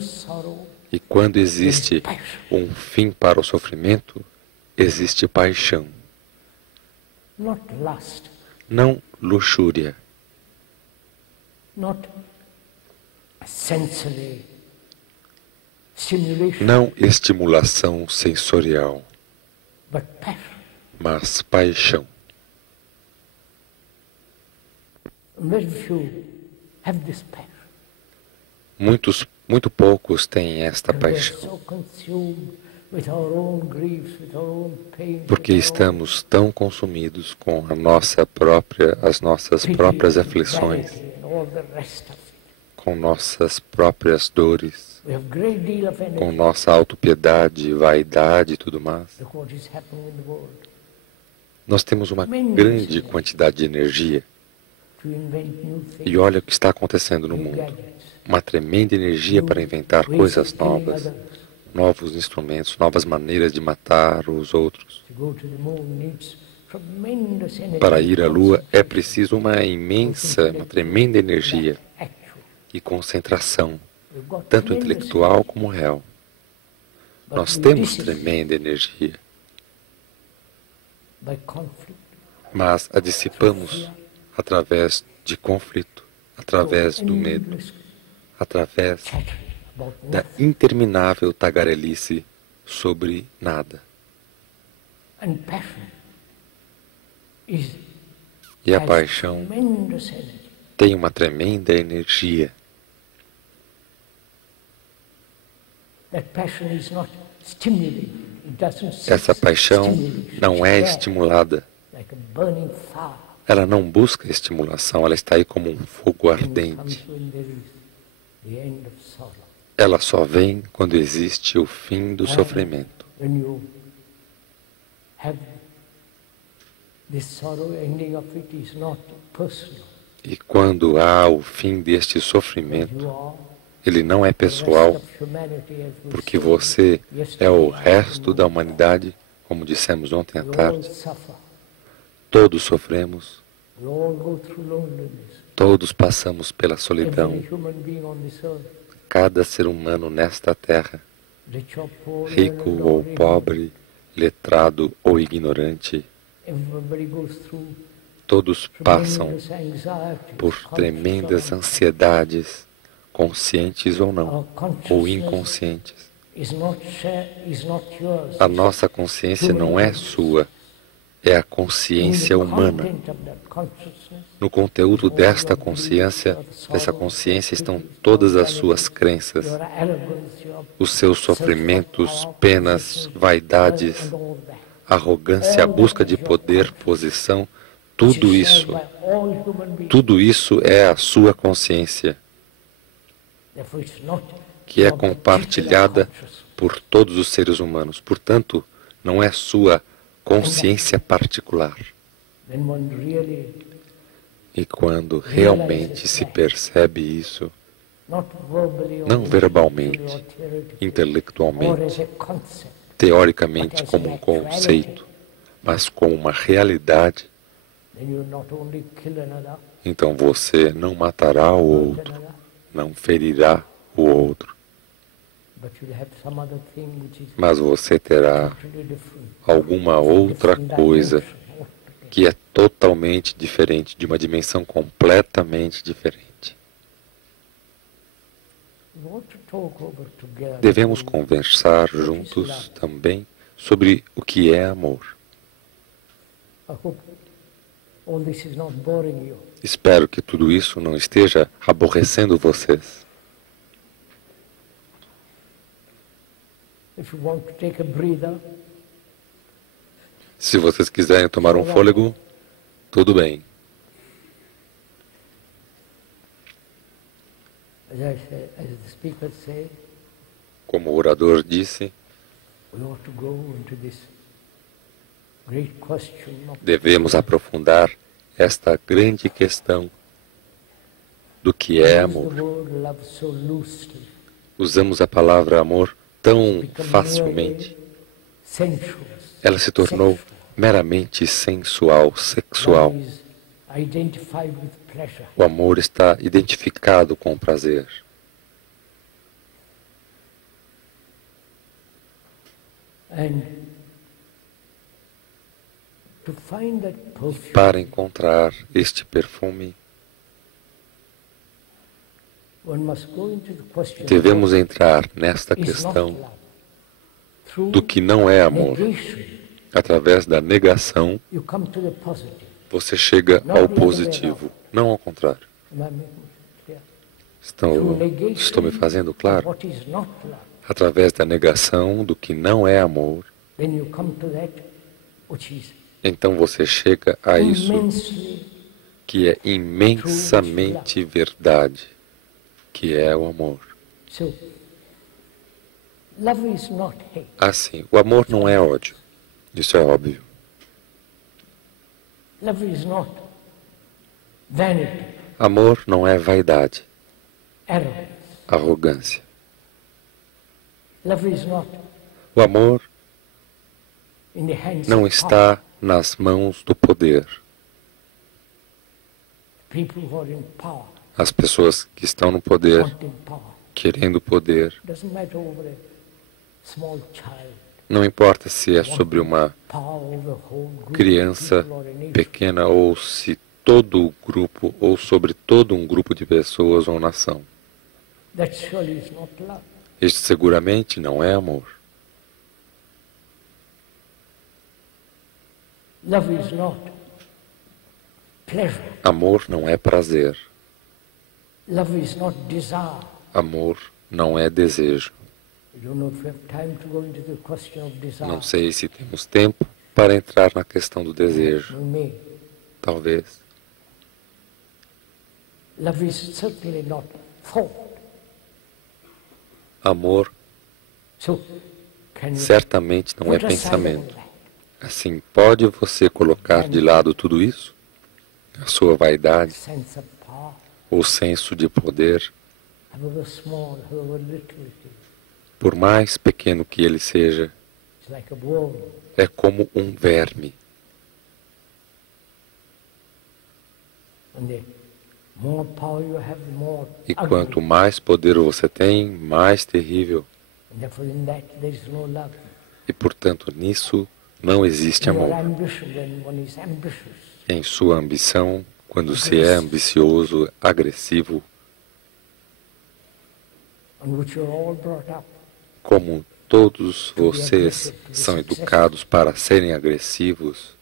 E quando existe um fim para o sofrimento, existe paixão. Não luxúria. Não estimulação sensorial, mas paixão. Muito poucos têm esta paixão, porque estamos tão consumidos com as nossas próprias aflições, com nossas próprias dores, com nossa autopiedade, vaidade e tudo mais. Nós temos uma grande quantidade de energia. E olha o que está acontecendo no mundo. Uma tremenda energia para inventar coisas novas, novos instrumentos, novas maneiras de matar os outros. Para ir à Lua é preciso uma tremenda energia e concentração, tanto intelectual como real. Nós temos tremenda energia, mas a dissipamos através de conflito, através do medo, através da interminável tagarelice sobre nada. E a paixão tem uma tremenda energia. Essa paixão não é estimulada. Ela não busca estimulação, ela está aí como um fogo ardente. Ela só vem quando existe o fim do sofrimento. E quando há o fim deste sofrimento, ele não é pessoal, porque você é o resto da humanidade, como dissemos ontem à tarde. Todos sofremos, We all go through loneliness. Todos passamos pela solidão. Every human being on this earth, Cada ser humano nesta terra, rich or poor, rico learned ou or ignorant, pobre, letrado ou ignorante, everybody goes through todos passam tremendous anxieties, por conscious tremendas or ansiedades, conscientes ou não, Our ou consciousness inconscientes. is not yours. A nossa consciência não é sua, é a consciência humana. No conteúdo desta consciência estão todas as suas crenças, os seus sofrimentos, penas, vaidades, arrogância, a busca de poder, posição, tudo isso é a sua consciência, que é compartilhada por todos os seres humanos. Portanto, não é sua consciência particular. E quando realmente se percebe isso, não verbalmente, intelectualmente, teoricamente como um conceito, mas como uma realidade, então você não matará o outro, não ferirá o outro, mas você terá alguma outra coisa que é totalmente diferente, de uma dimensão completamente diferente. Devemos conversar juntos também sobre o que é amor. Espero que tudo isso não esteja aborrecendo vocês. Se vocês quiserem tomar um fôlego, tudo bem. Como o orador disse, devemos aprofundar esta grande questão do que é amor. Usamos a palavra amor tão facilmente. Ela se tornou meramente sensual, sexual. O amor está identificado com o prazer. Para encontrar este perfume, devemos entrar nesta questão do que não é amor. Através da negação, você chega ao positivo, não ao contrário. Estou me fazendo claro? Através da negação do que não é amor, então você chega a isso que é imensamente verdade, que é o amor. Assim, o amor não é ódio. Isso é óbvio. Amor não é vaidade, arrogância. O amor não está nas mãos do poder. As pessoas que estão no poder, querendo poder, não importa se é sobre uma criança pequena ou se todo o grupo, ou sobre todo um grupo de pessoas ou nação. Este seguramente não é amor. Amor não é prazer. Amor não é desejo. Não sei se temos tempo para entrar na questão do desejo. Talvez. Amor certamente não é pensamento. Assim, pode você colocar de lado tudo isso? A sua vaidade, o senso de poder, por mais pequeno que ele seja, é como um verme. E quanto mais poder você tem, mais terrível. E, portanto, nisso não existe amor. Em sua ambição, quando se é ambicioso, agressivo, como todos vocês são educados para serem agressivos,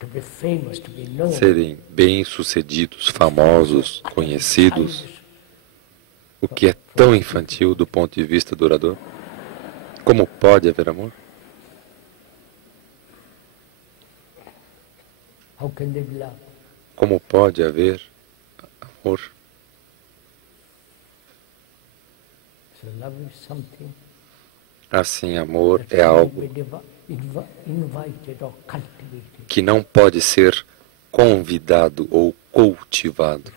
serem bem-sucedidos, famosos, conhecidos, o que é tão infantil do ponto de vista do orador? Como pode haver amor? Como pode haver amor? Assim, amor é algo que não pode ser convidado ou cultivado.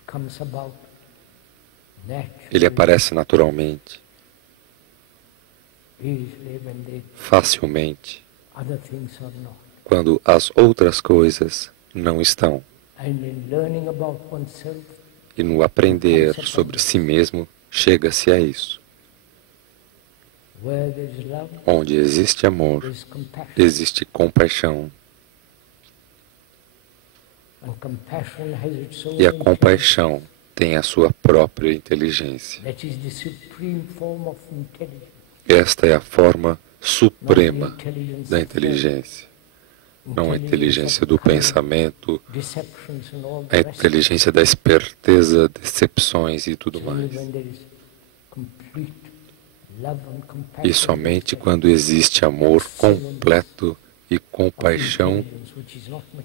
Ele aparece naturalmente, facilmente, quando as outras coisas não estão. E no aprender sobre si mesmo, chega-se a isso. Onde existe amor, existe compaixão. E a compaixão tem a sua própria inteligência. Esta é a forma suprema da inteligência. Não a inteligência do pensamento, a inteligência da esperteza, decepções e tudo mais. E somente quando existe amor completo e compaixão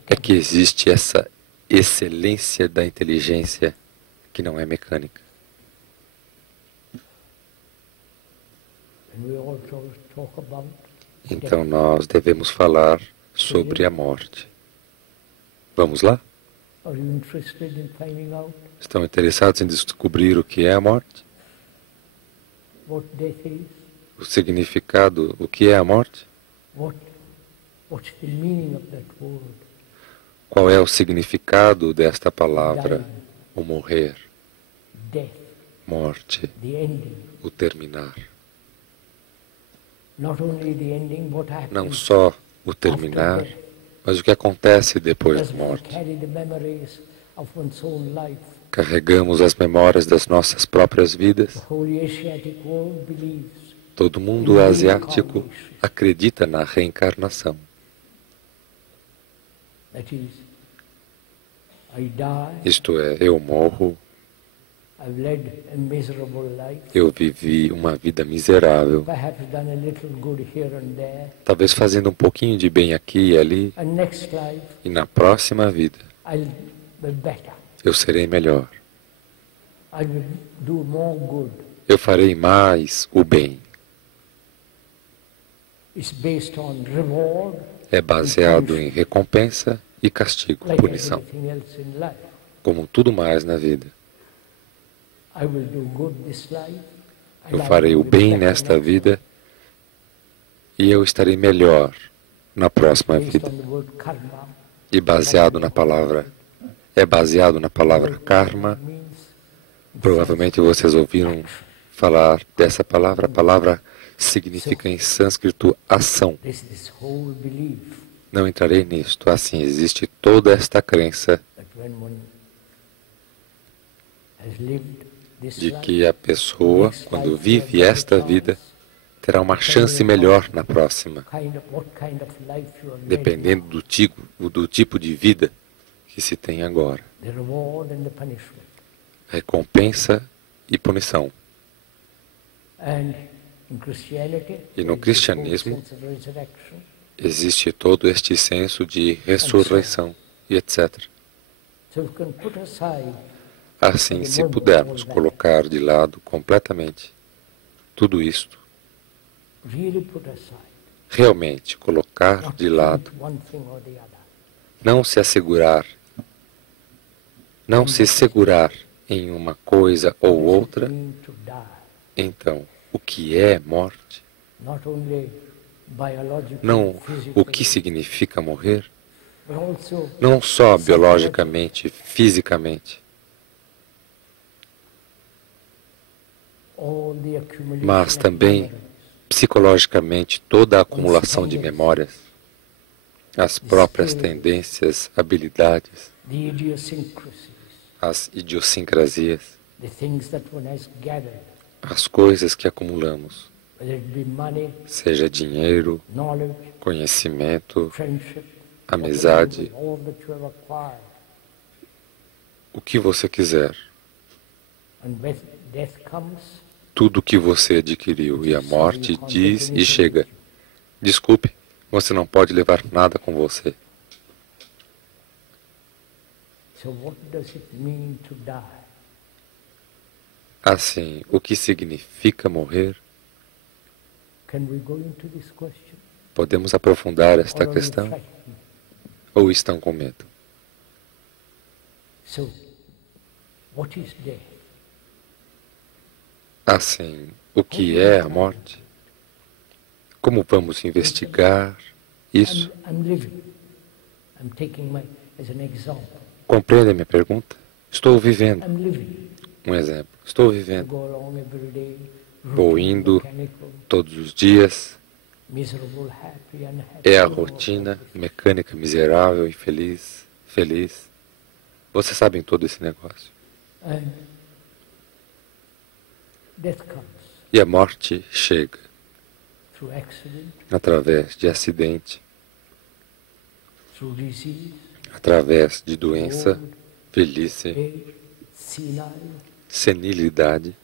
é que existe essa excelência da inteligência que não é mecânica. Então nós devemos falar sobre a morte. Vamos lá? Estão interessados em descobrir o que é a morte? O significado, o que é a morte? Qual é o significado desta palavra? O morrer, morte, o terminar. Não só o terminar, mas o que acontece depois da morte. Carregamos as memórias das nossas próprias vidas. Todo mundo asiático acredita na reencarnação. Isto é, eu morro, eu vivi uma vida miserável, talvez fazendo um pouquinho de bem aqui e ali, e na próxima vida eu serei melhor. Eu farei mais o bem. É baseado em recompensa e castigo, punição, como tudo mais na vida. Eu farei o bem nesta vida e eu estarei melhor na próxima vida. E baseado na palavra karma. Provavelmente vocês ouviram falar dessa palavra. A palavra significa em sânscrito ação. Não entrarei nisto. Assim, existe toda esta crença de que a pessoa, quando vive esta vida, terá uma chance melhor na próxima, dependendo do tipo de vida que se tem agora. Recompensa e punição. E no cristianismo existe todo este senso de ressurreição e etc. Assim, se pudermos colocar de lado completamente tudo isto, realmente colocar de lado, não se assegurar, não se segurar em uma coisa ou outra, então, o que é morte? Não o que significa morrer, não só biologicamente, fisicamente, mas também psicologicamente toda a acumulação de memórias, as próprias tendências, habilidades, as idiosincrasias, as coisas que acumulamos, seja dinheiro, conhecimento, amizade, o que você quiser, tudo que você adquiriu, e a morte diz e chega: desculpe, você não pode levar nada com você. Assim, o que significa morrer? Podemos aprofundar esta questão? Ou estão com medo? Assim, o que é a morte? Como vamos investigar isso? Compreende a minha pergunta? Estou vivendo. Um exemplo. Estou vivendo. Vou indo todos os dias. É a rotina mecânica, miserável, infeliz, feliz. Vocês sabem todo esse negócio. E a morte chega através de acidente, através de doença, velhice, senilidade.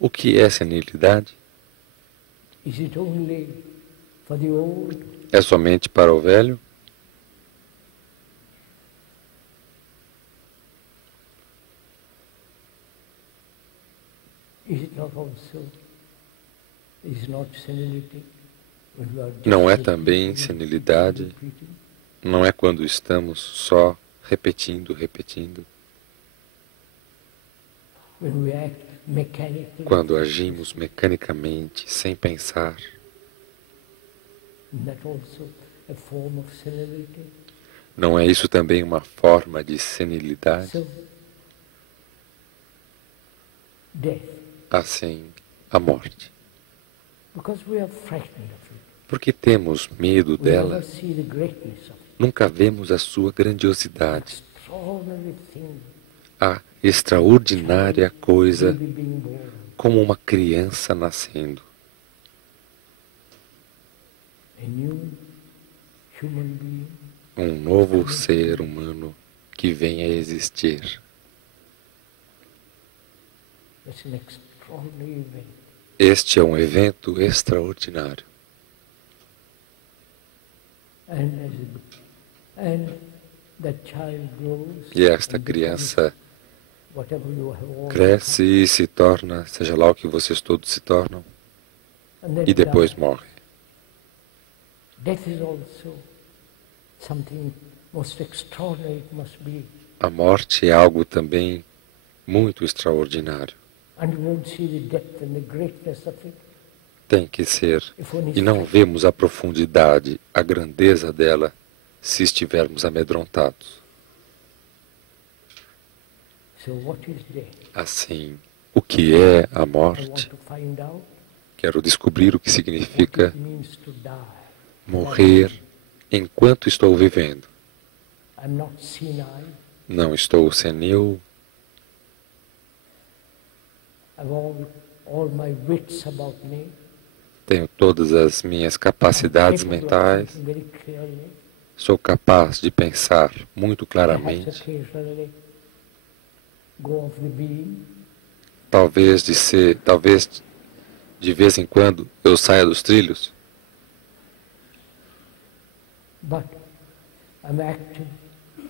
O que é senilidade? É somente para o velho? Não é também senilidade? Não é quando estamos só repetindo, repetindo? Quando agimos mecanicamente, sem pensar? Não é isso também uma forma de senilidade? Assim, a morte. Porque temos medo dela, nunca vemos a sua grandiosidade, a extraordinária coisa, como uma criança nascendo. Um novo ser humano que vem a existir. Este é um evento extraordinário. E esta criança cresce e se torna, seja lá o que vocês todos se tornam, e depois morre. A morte é algo também muito extraordinário. Tem que ser. E não vemos a profundidade, a grandeza dela, se estivermos amedrontados. Assim, o que é a morte? Quero descobrir o que significa morrer enquanto estou vivendo. Não estou senil. Tenho todas as minhas capacidades mentais. Sou capaz de pensar muito claramente. Talvez de vez em quando eu saia dos trilhos.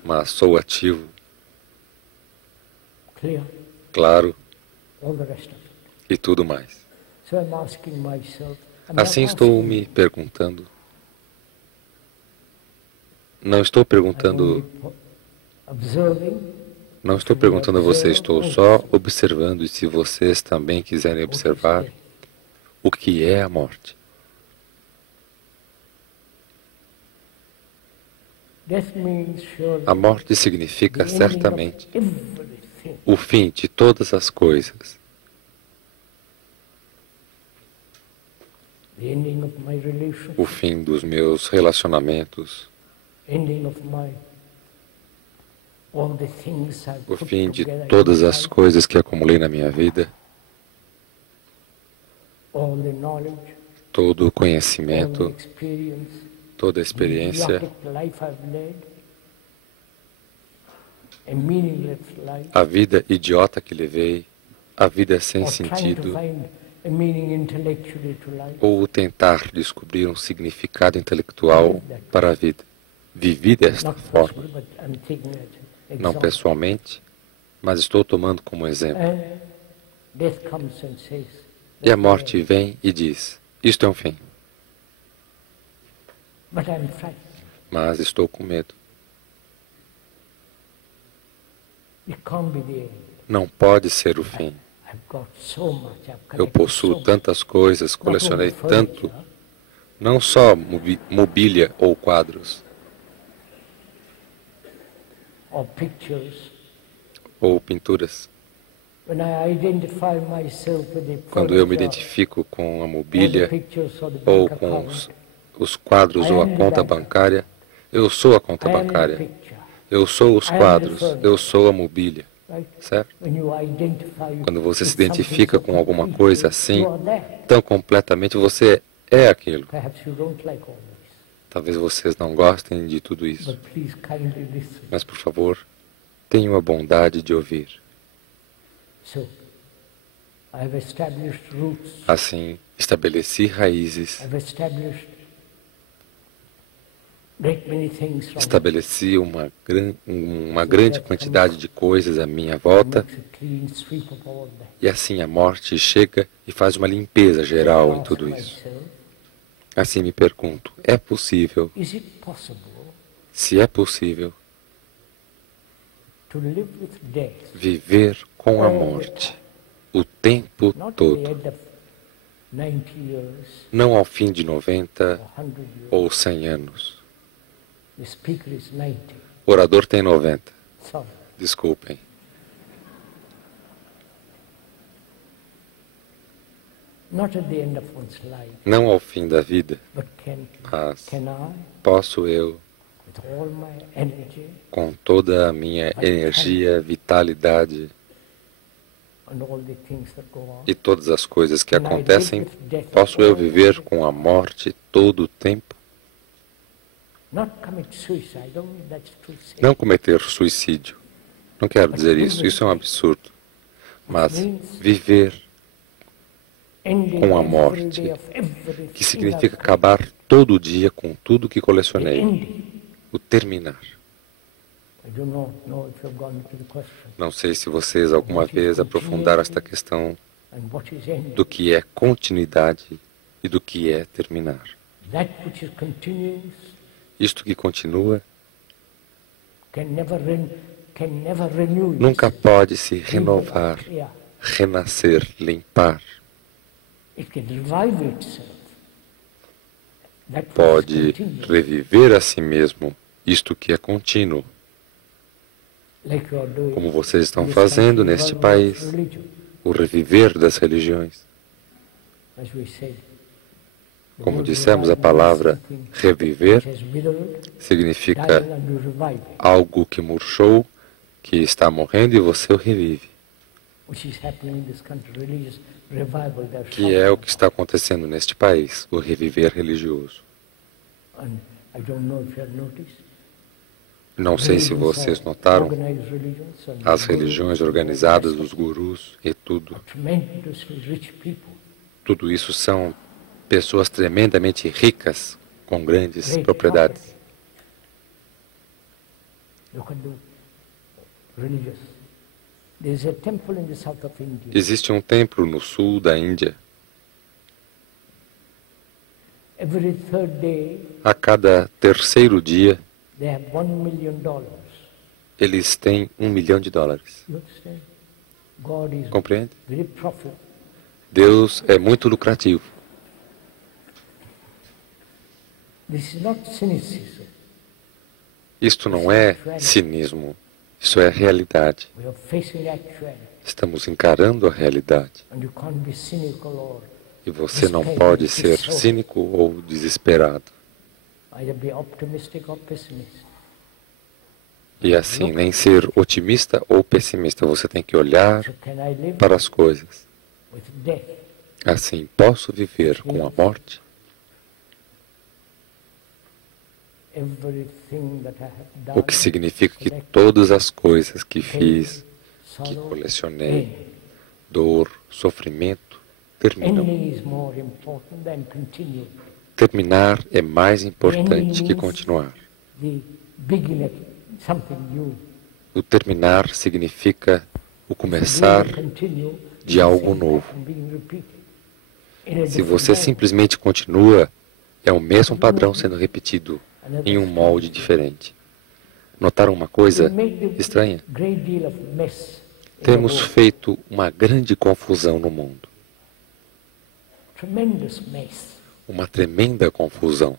Mas sou ativo. Claro. E tudo mais. Assim estou me perguntando. Não estou perguntando a você, estou só observando, e se vocês também quiserem observar, o que é a morte. A morte significa certamente o fim de todas as coisas. O fim dos meus relacionamentos. O fim de todas as coisas que acumulei na minha vida. Todo o conhecimento, toda a experiência, a vida idiota que levei, a vida sem sentido, ou tentar descobrir um significado intelectual para a vida. Vivi desta forma, não pessoalmente, mas estou tomando como exemplo. E a morte vem e diz, isto é um fim. Mas estou com medo. Não pode ser o fim. Eu possuo tantas coisas, colecionei tanto, não só mobília ou quadros, ou pinturas. Quando eu me identifico com a mobília, ou com os quadros ou a conta bancária, eu sou a conta bancária. Eu sou os quadros, eu sou a mobília. Certo? Quando você se identifica com alguma coisa assim, tão completamente, você é aquilo. Talvez vocês não gostem de tudo isso. Mas, por favor, tenham a bondade de ouvir. Assim, estabeleci raízes. Estabeleci uma grande quantidade de coisas à minha volta, e assim a morte chega e faz uma limpeza geral em tudo isso. Assim me pergunto, é possível, se é possível, viver com a morte o tempo todo, não ao fim de 90 ou 100 anos. O orador tem 90. Desculpem. Não ao fim da vida, mas posso eu, com toda a minha energia, vitalidade e todas as coisas que acontecem, posso eu viver com a morte todo o tempo? Não cometer suicídio. Não quero dizer isso, isso é um absurdo. Mas viver com a morte, que significa acabar todo dia com tudo que colecionei. O terminar. Não sei se vocês alguma vez aprofundaram esta questão do que é continuidade e do que é terminar. Isto que continua nunca pode se renovar, renascer, limpar. Pode reviver a si mesmo, isto que é contínuo. Como vocês estão fazendo neste país, o reviver das religiões. Como dissemos, a palavra reviver significa algo que murchou, que está morrendo e você o revive. Que é o que está acontecendo neste país, o reviver religioso. Não sei se vocês notaram, as religiões organizadas, os gurus e tudo isso são pessoas tremendamente ricas, com grandes propriedades. Existe um templo no sul da Índia. A cada terceiro dia, eles têm $1 milhão. Compreende? Deus é muito lucrativo. Isto não é cinismo, isso é realidade. We are facing actuality. Estamos encarando a realidade. And you can't be cynical or E você não pode ser cínico ou desesperado. either be optimistic or pessimistic. E assim, nem ser otimista ou pessimista. Você tem que olhar So can I live para as coisas. with death? Assim, posso viver com a morte? Everything that I have O done, que significa que todas as coisas que pain, fiz, que sorrow, colecionei, pain. dor, sofrimento, terminam. Ending is more important than continuing. Terminar é mais importante que continuar. The beginning, something new. O terminar significa o começar de algo novo. Se você simplesmente continua, é o mesmo padrão sendo repetido em um molde diferente. Notaram uma coisa estranha? Temos feito uma grande confusão no mundo. Uma tremenda confusão.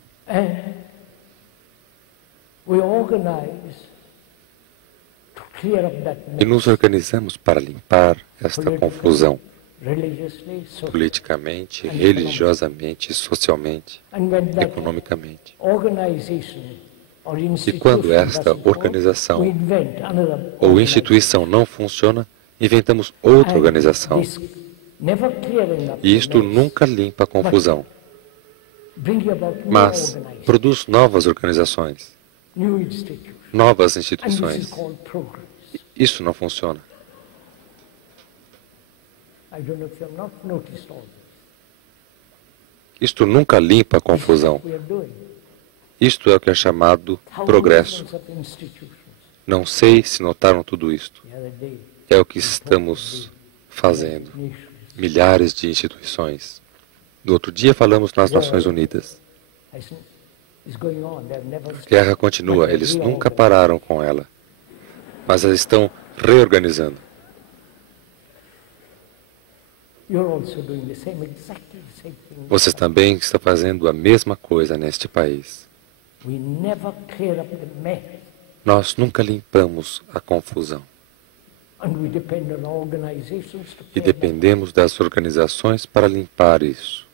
E nos organizamos para limpar esta confusão, politicamente, religiosamente, socialmente, economicamente. E quando esta organização ou instituição não funciona, inventamos outra organização. E isto nunca limpa a confusão, mas produz novas organizações, novas instituições. Isso não funciona. Isto nunca limpa a confusão. Isto é o que é chamado progresso. Não sei se notaram tudo isto. É o que estamos fazendo. Milhares de instituições. No outro dia falamos nas Nações Unidas. A guerra continua, eles nunca pararam com ela. Mas eles estão reorganizando. Vocês também estão fazendo a mesma coisa neste país. Nós nunca limpamos a confusão. E dependemos das organizações para limpar isso.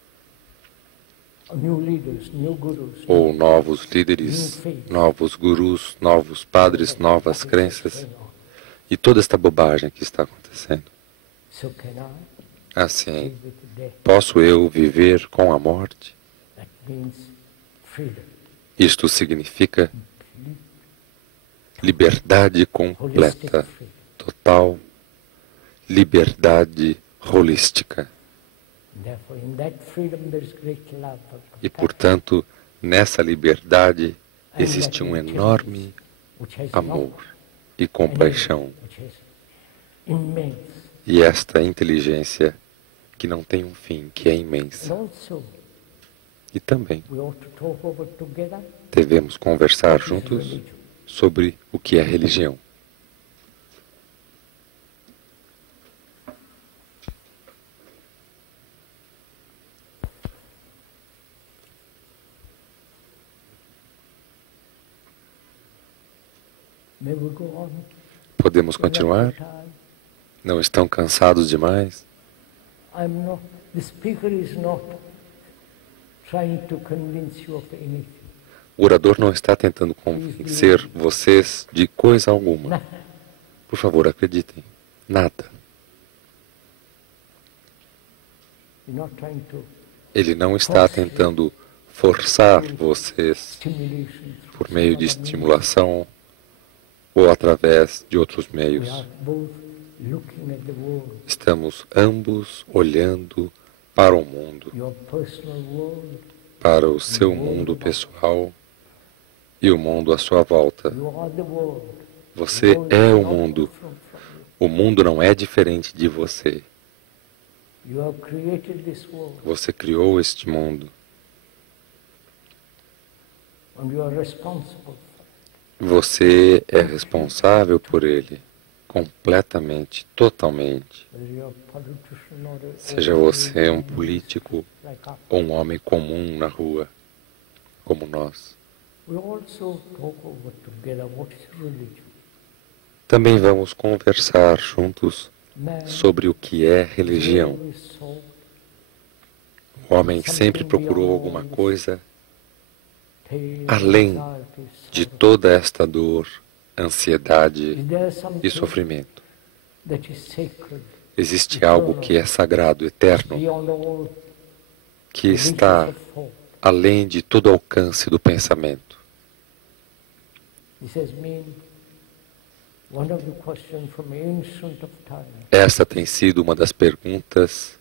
Ou novos líderes, novos gurus, novos padres, novas crenças. E toda esta bobagem que está acontecendo. Assim, posso eu viver com a morte? Isto significa liberdade completa, total, liberdade holística. E, portanto, nessa liberdade existe um enorme amor e compaixão. E esta inteligência que não tem um fim, que é imensa. E também devemos conversar juntos sobre o que é religião. Podemos continuar? Não estão cansados demais? O orador não está tentando convencer vocês de coisa alguma. Por favor, acreditem. Nada. Ele não está tentando forçar vocês por meio de estimulação ou através de outros meios. Estamos ambos olhando para o mundo, para o seu mundo pessoal e o mundo à sua volta. Você é o mundo. O mundo não é diferente de você. Você criou este mundo. Você é responsável por ele, completamente, totalmente. Seja você um político ou um homem comum na rua, como nós. Também vamos conversar juntos sobre o que é religião. O homem sempre procurou alguma coisa além de toda esta dor, ansiedade e sofrimento. Existe algo que é sagrado, eterno, que está além de todo alcance do pensamento. Esta tem sido uma das perguntas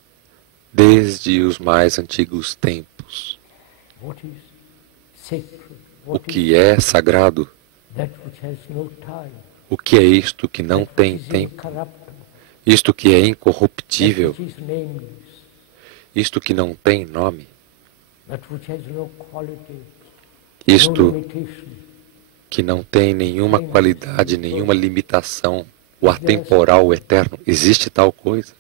desde os mais antigos tempos. O que é sagrado? O que é isto que não tem tempo? Isto que é incorruptível? Isto que não tem nome? Isto que não tem nenhuma qualidade, nenhuma limitação, o atemporal, o eterno? Existe tal coisa?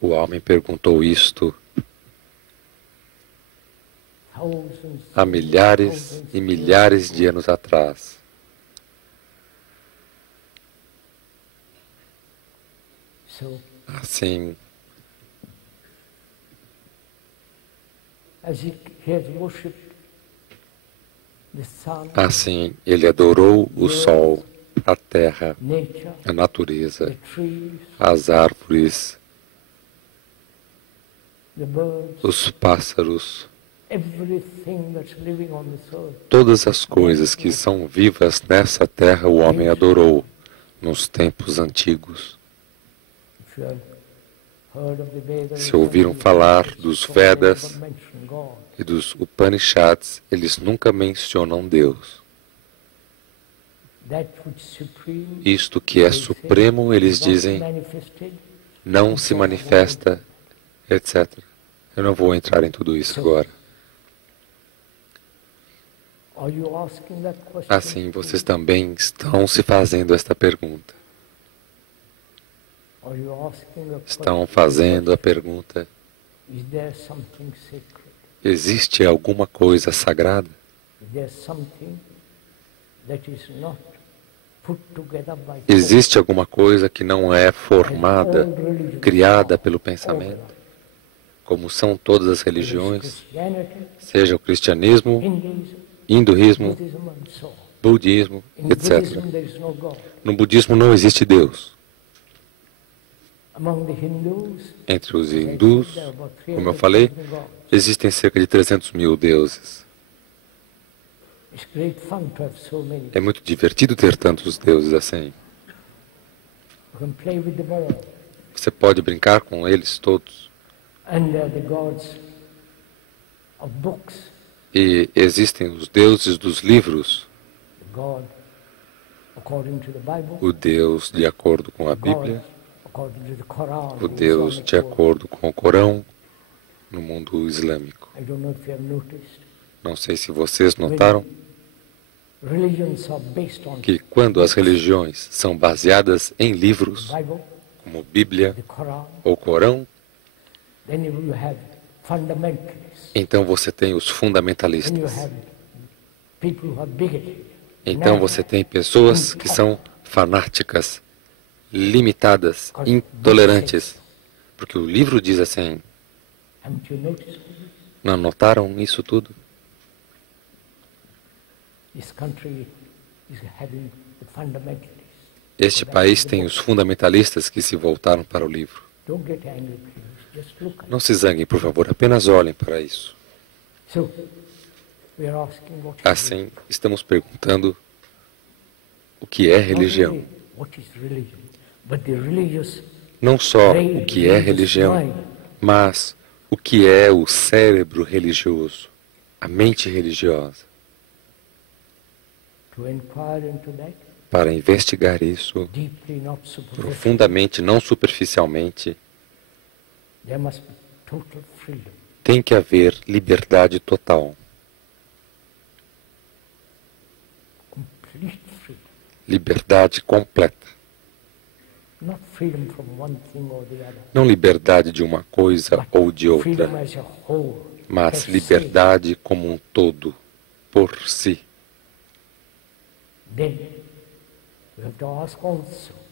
O homem perguntou isto há milhares e milhares de anos atrás. Assim, ele adorou o sol, a terra, a natureza, as árvores, os pássaros, todas as coisas que são vivas nessa terra o homem adorou nos tempos antigos. Se ouviram falar dos Vedas e dos Upanishads, eles nunca mencionam Deus. Isto que é supremo, eles dizem, não se manifesta, etc. Eu não vou entrar em tudo isso agora. Assim, vocês também estão se fazendo esta pergunta. Estão fazendo a pergunta: existe alguma coisa sagrada? Existe alguma coisa que não é formada, criada pelo pensamento? Como são todas as religiões, seja o cristianismo, hinduísmo, budismo, etc. No budismo não existe Deus. Entre os hindus, como eu falei, existem cerca de 300 mil deuses. É muito divertido ter tantos deuses assim. Você pode brincar com eles todos. E existem os deuses dos livros. O Deus de acordo com a Bíblia. O Deus de acordo com o Corão no mundo islâmico. Não sei se vocês notaram que quando as religiões são baseadas em livros, como Bíblia ou Corão, então você tem os fundamentalistas. Então você tem pessoas que são fanáticas, limitadas, intolerantes. Porque o livro diz assim. Não notaram isso tudo? Este país tem os fundamentalistas que se voltaram para o livro. Não se zanguem, por favor, apenas olhem para isso. Assim, estamos perguntando o que é religião. Não só o que é religião, mas o que é o cérebro religioso, a mente religiosa. Para investigar isso profundamente, não superficialmente, tem que haver liberdade total. Liberdade completa. Não liberdade de uma coisa ou de outra, mas liberdade como um todo, por si.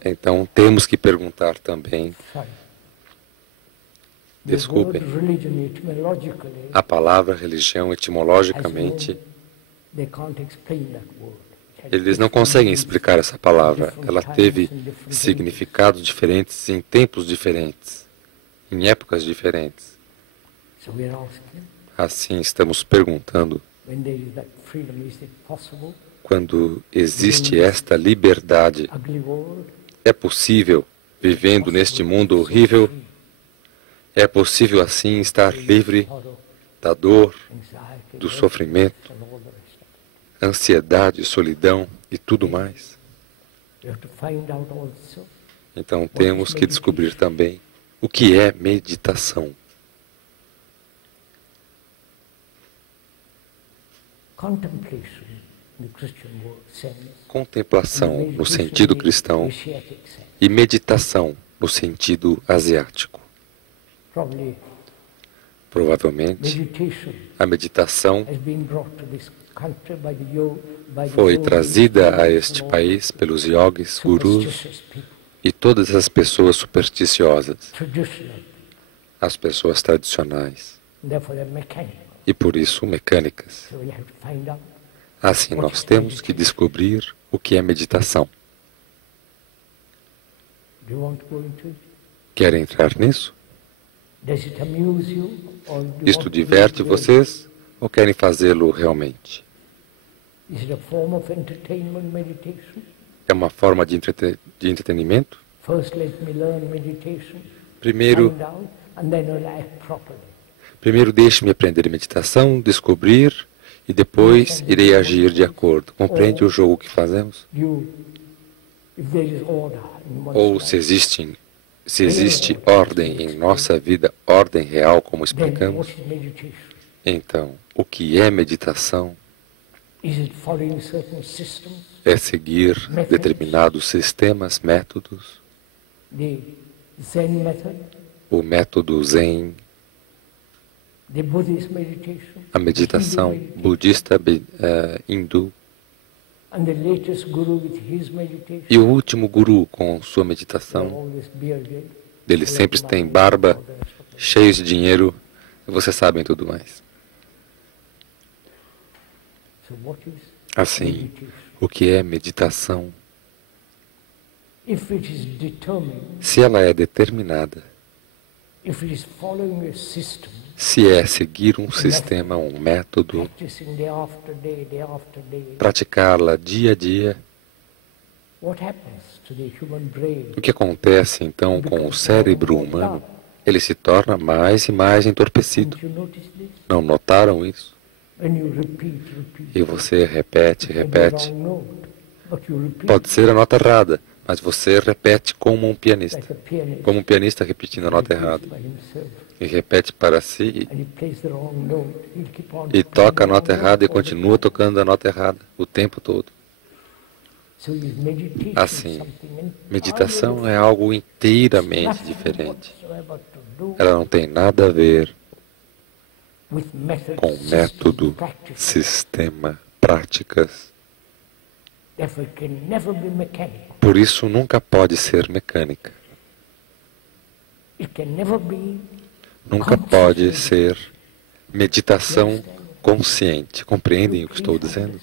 Então temos que perguntar também, desculpem, a palavra religião etimologicamente, eles não conseguem explicar essa palavra. Ela teve significados diferentes em tempos diferentes, em épocas diferentes. Assim estamos perguntando, quando existe esta liberdade, é possível, vivendo neste mundo horrível, é possível assim estar livre da dor, do sofrimento, ansiedade, solidão e tudo mais? Então temos que descobrir também o que é meditação. Contemplação no sentido cristão e meditação no sentido asiático. Provavelmente, a meditação foi trazida a este país pelos yogis, gurus e todas as pessoas supersticiosas, as pessoas tradicionais, e por isso mecânicas. Assim nós temos que descobrir o que é meditação. Querem entrar nisso? Isto diverte vocês ou querem fazê-lo realmente? É uma forma de entretenimento? Primeiro deixe-me aprender meditação, descobrir, e depois irei agir de acordo. Compreende o jogo que fazemos? Ou se existe ordem em nossa vida, ordem real, como explicamos, então, o que é meditação? É seguir determinados sistemas, métodos, o método Zen, a meditação budista, hindu, e o último guru com sua meditação. Eles sempre têm barba, cheios de dinheiro, e vocês sabem tudo mais. Assim, o que é meditação? Se ela é determinada, se é seguir um sistema, um método, praticá-la dia a dia, o que acontece então com o cérebro humano? Ele se torna mais e mais entorpecido. Não notaram isso? E você repete. Pode ser a nota errada, mas você repete como um pianista repetindo a nota errada. E repete para si e toca a nota errada e continua tocando a nota errada o tempo todo. Assim, meditação é algo inteiramente diferente. Ela não tem nada a ver com método, sistema, práticas. Por isso nunca pode ser mecânica. Nunca pode ser meditação consciente. Compreendem o que estou dizendo?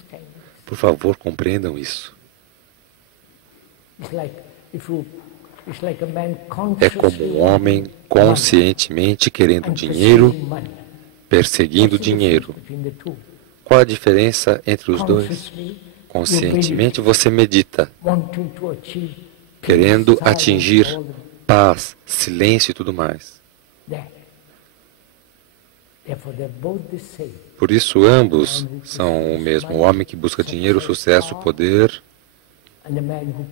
Por favor, compreendam isso. É como um homem conscientemente querendo dinheiro, perseguindo dinheiro. Qual a diferença entre os dois? Conscientemente você medita, querendo atingir paz, silêncio e tudo mais. Por isso ambos são o mesmo. O homem que busca dinheiro, sucesso, poder,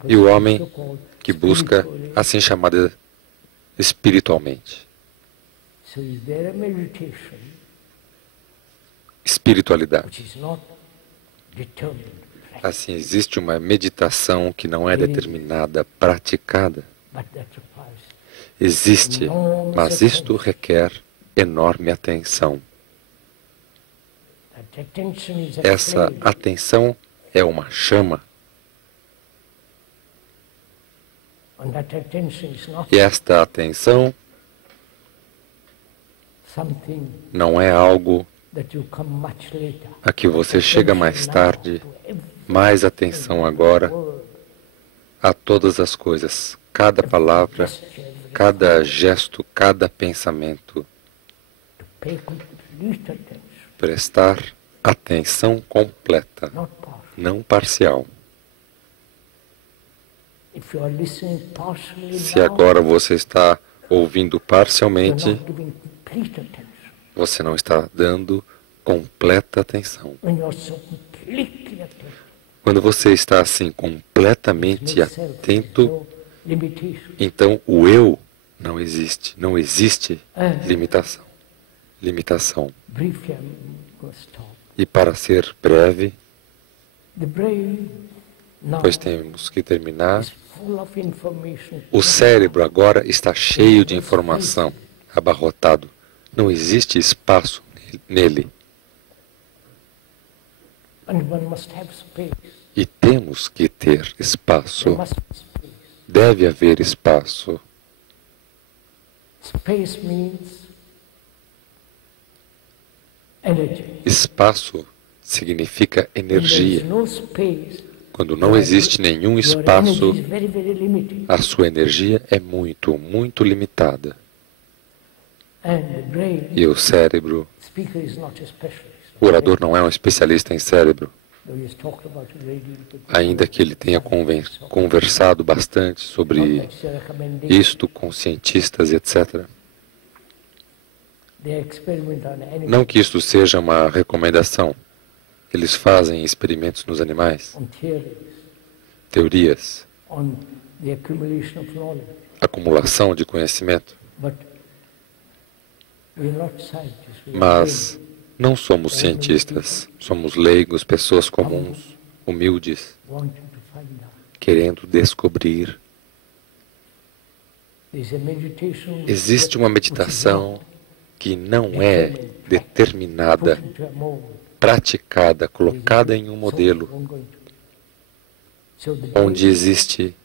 e o homem que busca, assim chamada, espiritualmente. Espiritualidade. Assim, existe uma meditação que não é determinada, praticada. Existe, mas isto requer enorme atenção. Essa atenção é uma chama. E esta atenção não é algo a que você chega mais tarde. Mais atenção agora a todas as coisas, cada palavra, cada gesto, cada pensamento. Prestar atenção completa, não parcial. Se agora você está ouvindo parcialmente, você não está dando completa atenção. Quando você está assim completamente atento, então o eu não existe. Não existe limitação. E para ser breve, pois temos que terminar, o cérebro agora está cheio de informação, abarrotado. Não existe espaço nele. E temos que ter espaço. Deve haver espaço. Espaço significa energia. Quando não existe nenhum espaço, a sua energia é muito, muito limitada. E o cérebro, o orador não é um especialista em cérebro, ainda que ele tenha conversado bastante sobre isto com cientistas, etc. Não que isto seja uma recomendação. Eles fazem experimentos nos animais, teorias, acumulação de conhecimento. Mas não somos cientistas, somos leigos, pessoas comuns, humildes, querendo descobrir. Existe uma meditação que não é determinada, praticada, colocada em um modelo, onde existe,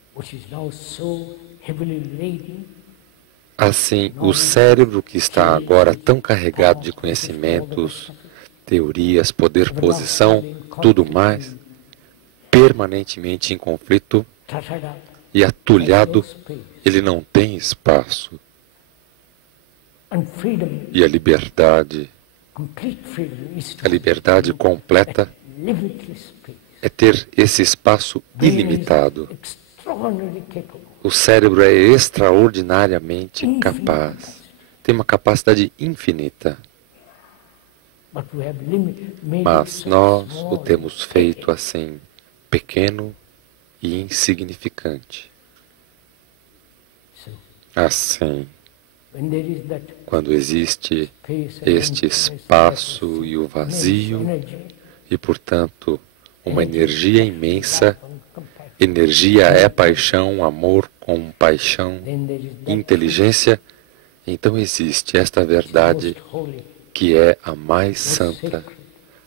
assim, o cérebro que está agora tão carregado de conhecimentos, teorias, poder, posição, tudo mais, permanentemente em conflito e atulhado, ele não tem espaço. E a liberdade completa é ter esse espaço ilimitado. O cérebro é extraordinariamente capaz, tem uma capacidade infinita. Mas nós o temos feito assim, pequeno e insignificante. Assim, quando existe este espaço e o vazio, e, portanto, uma energia imensa, energia é paixão, amor, compaixão, inteligência, então existe esta verdade que é a mais santa,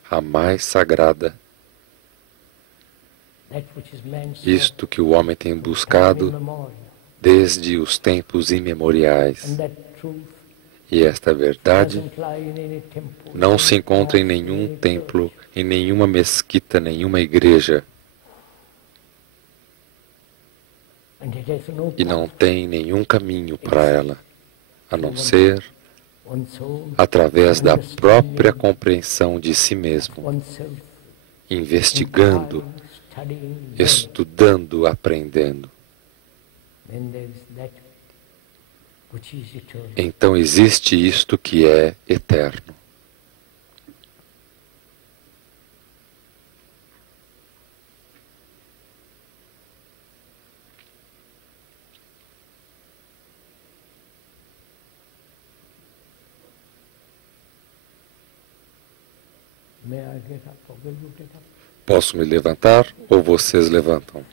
a mais sagrada. Isto que o homem tem buscado desde os tempos imemoriais. E esta verdade não se encontra em nenhum templo, em nenhuma mesquita, nenhuma igreja. E não tem nenhum caminho para ela, a não ser através da própria compreensão de si mesmo, investigando, estudando, aprendendo. Então existe isto que é eterno. Posso me levantar ou vocês levantam?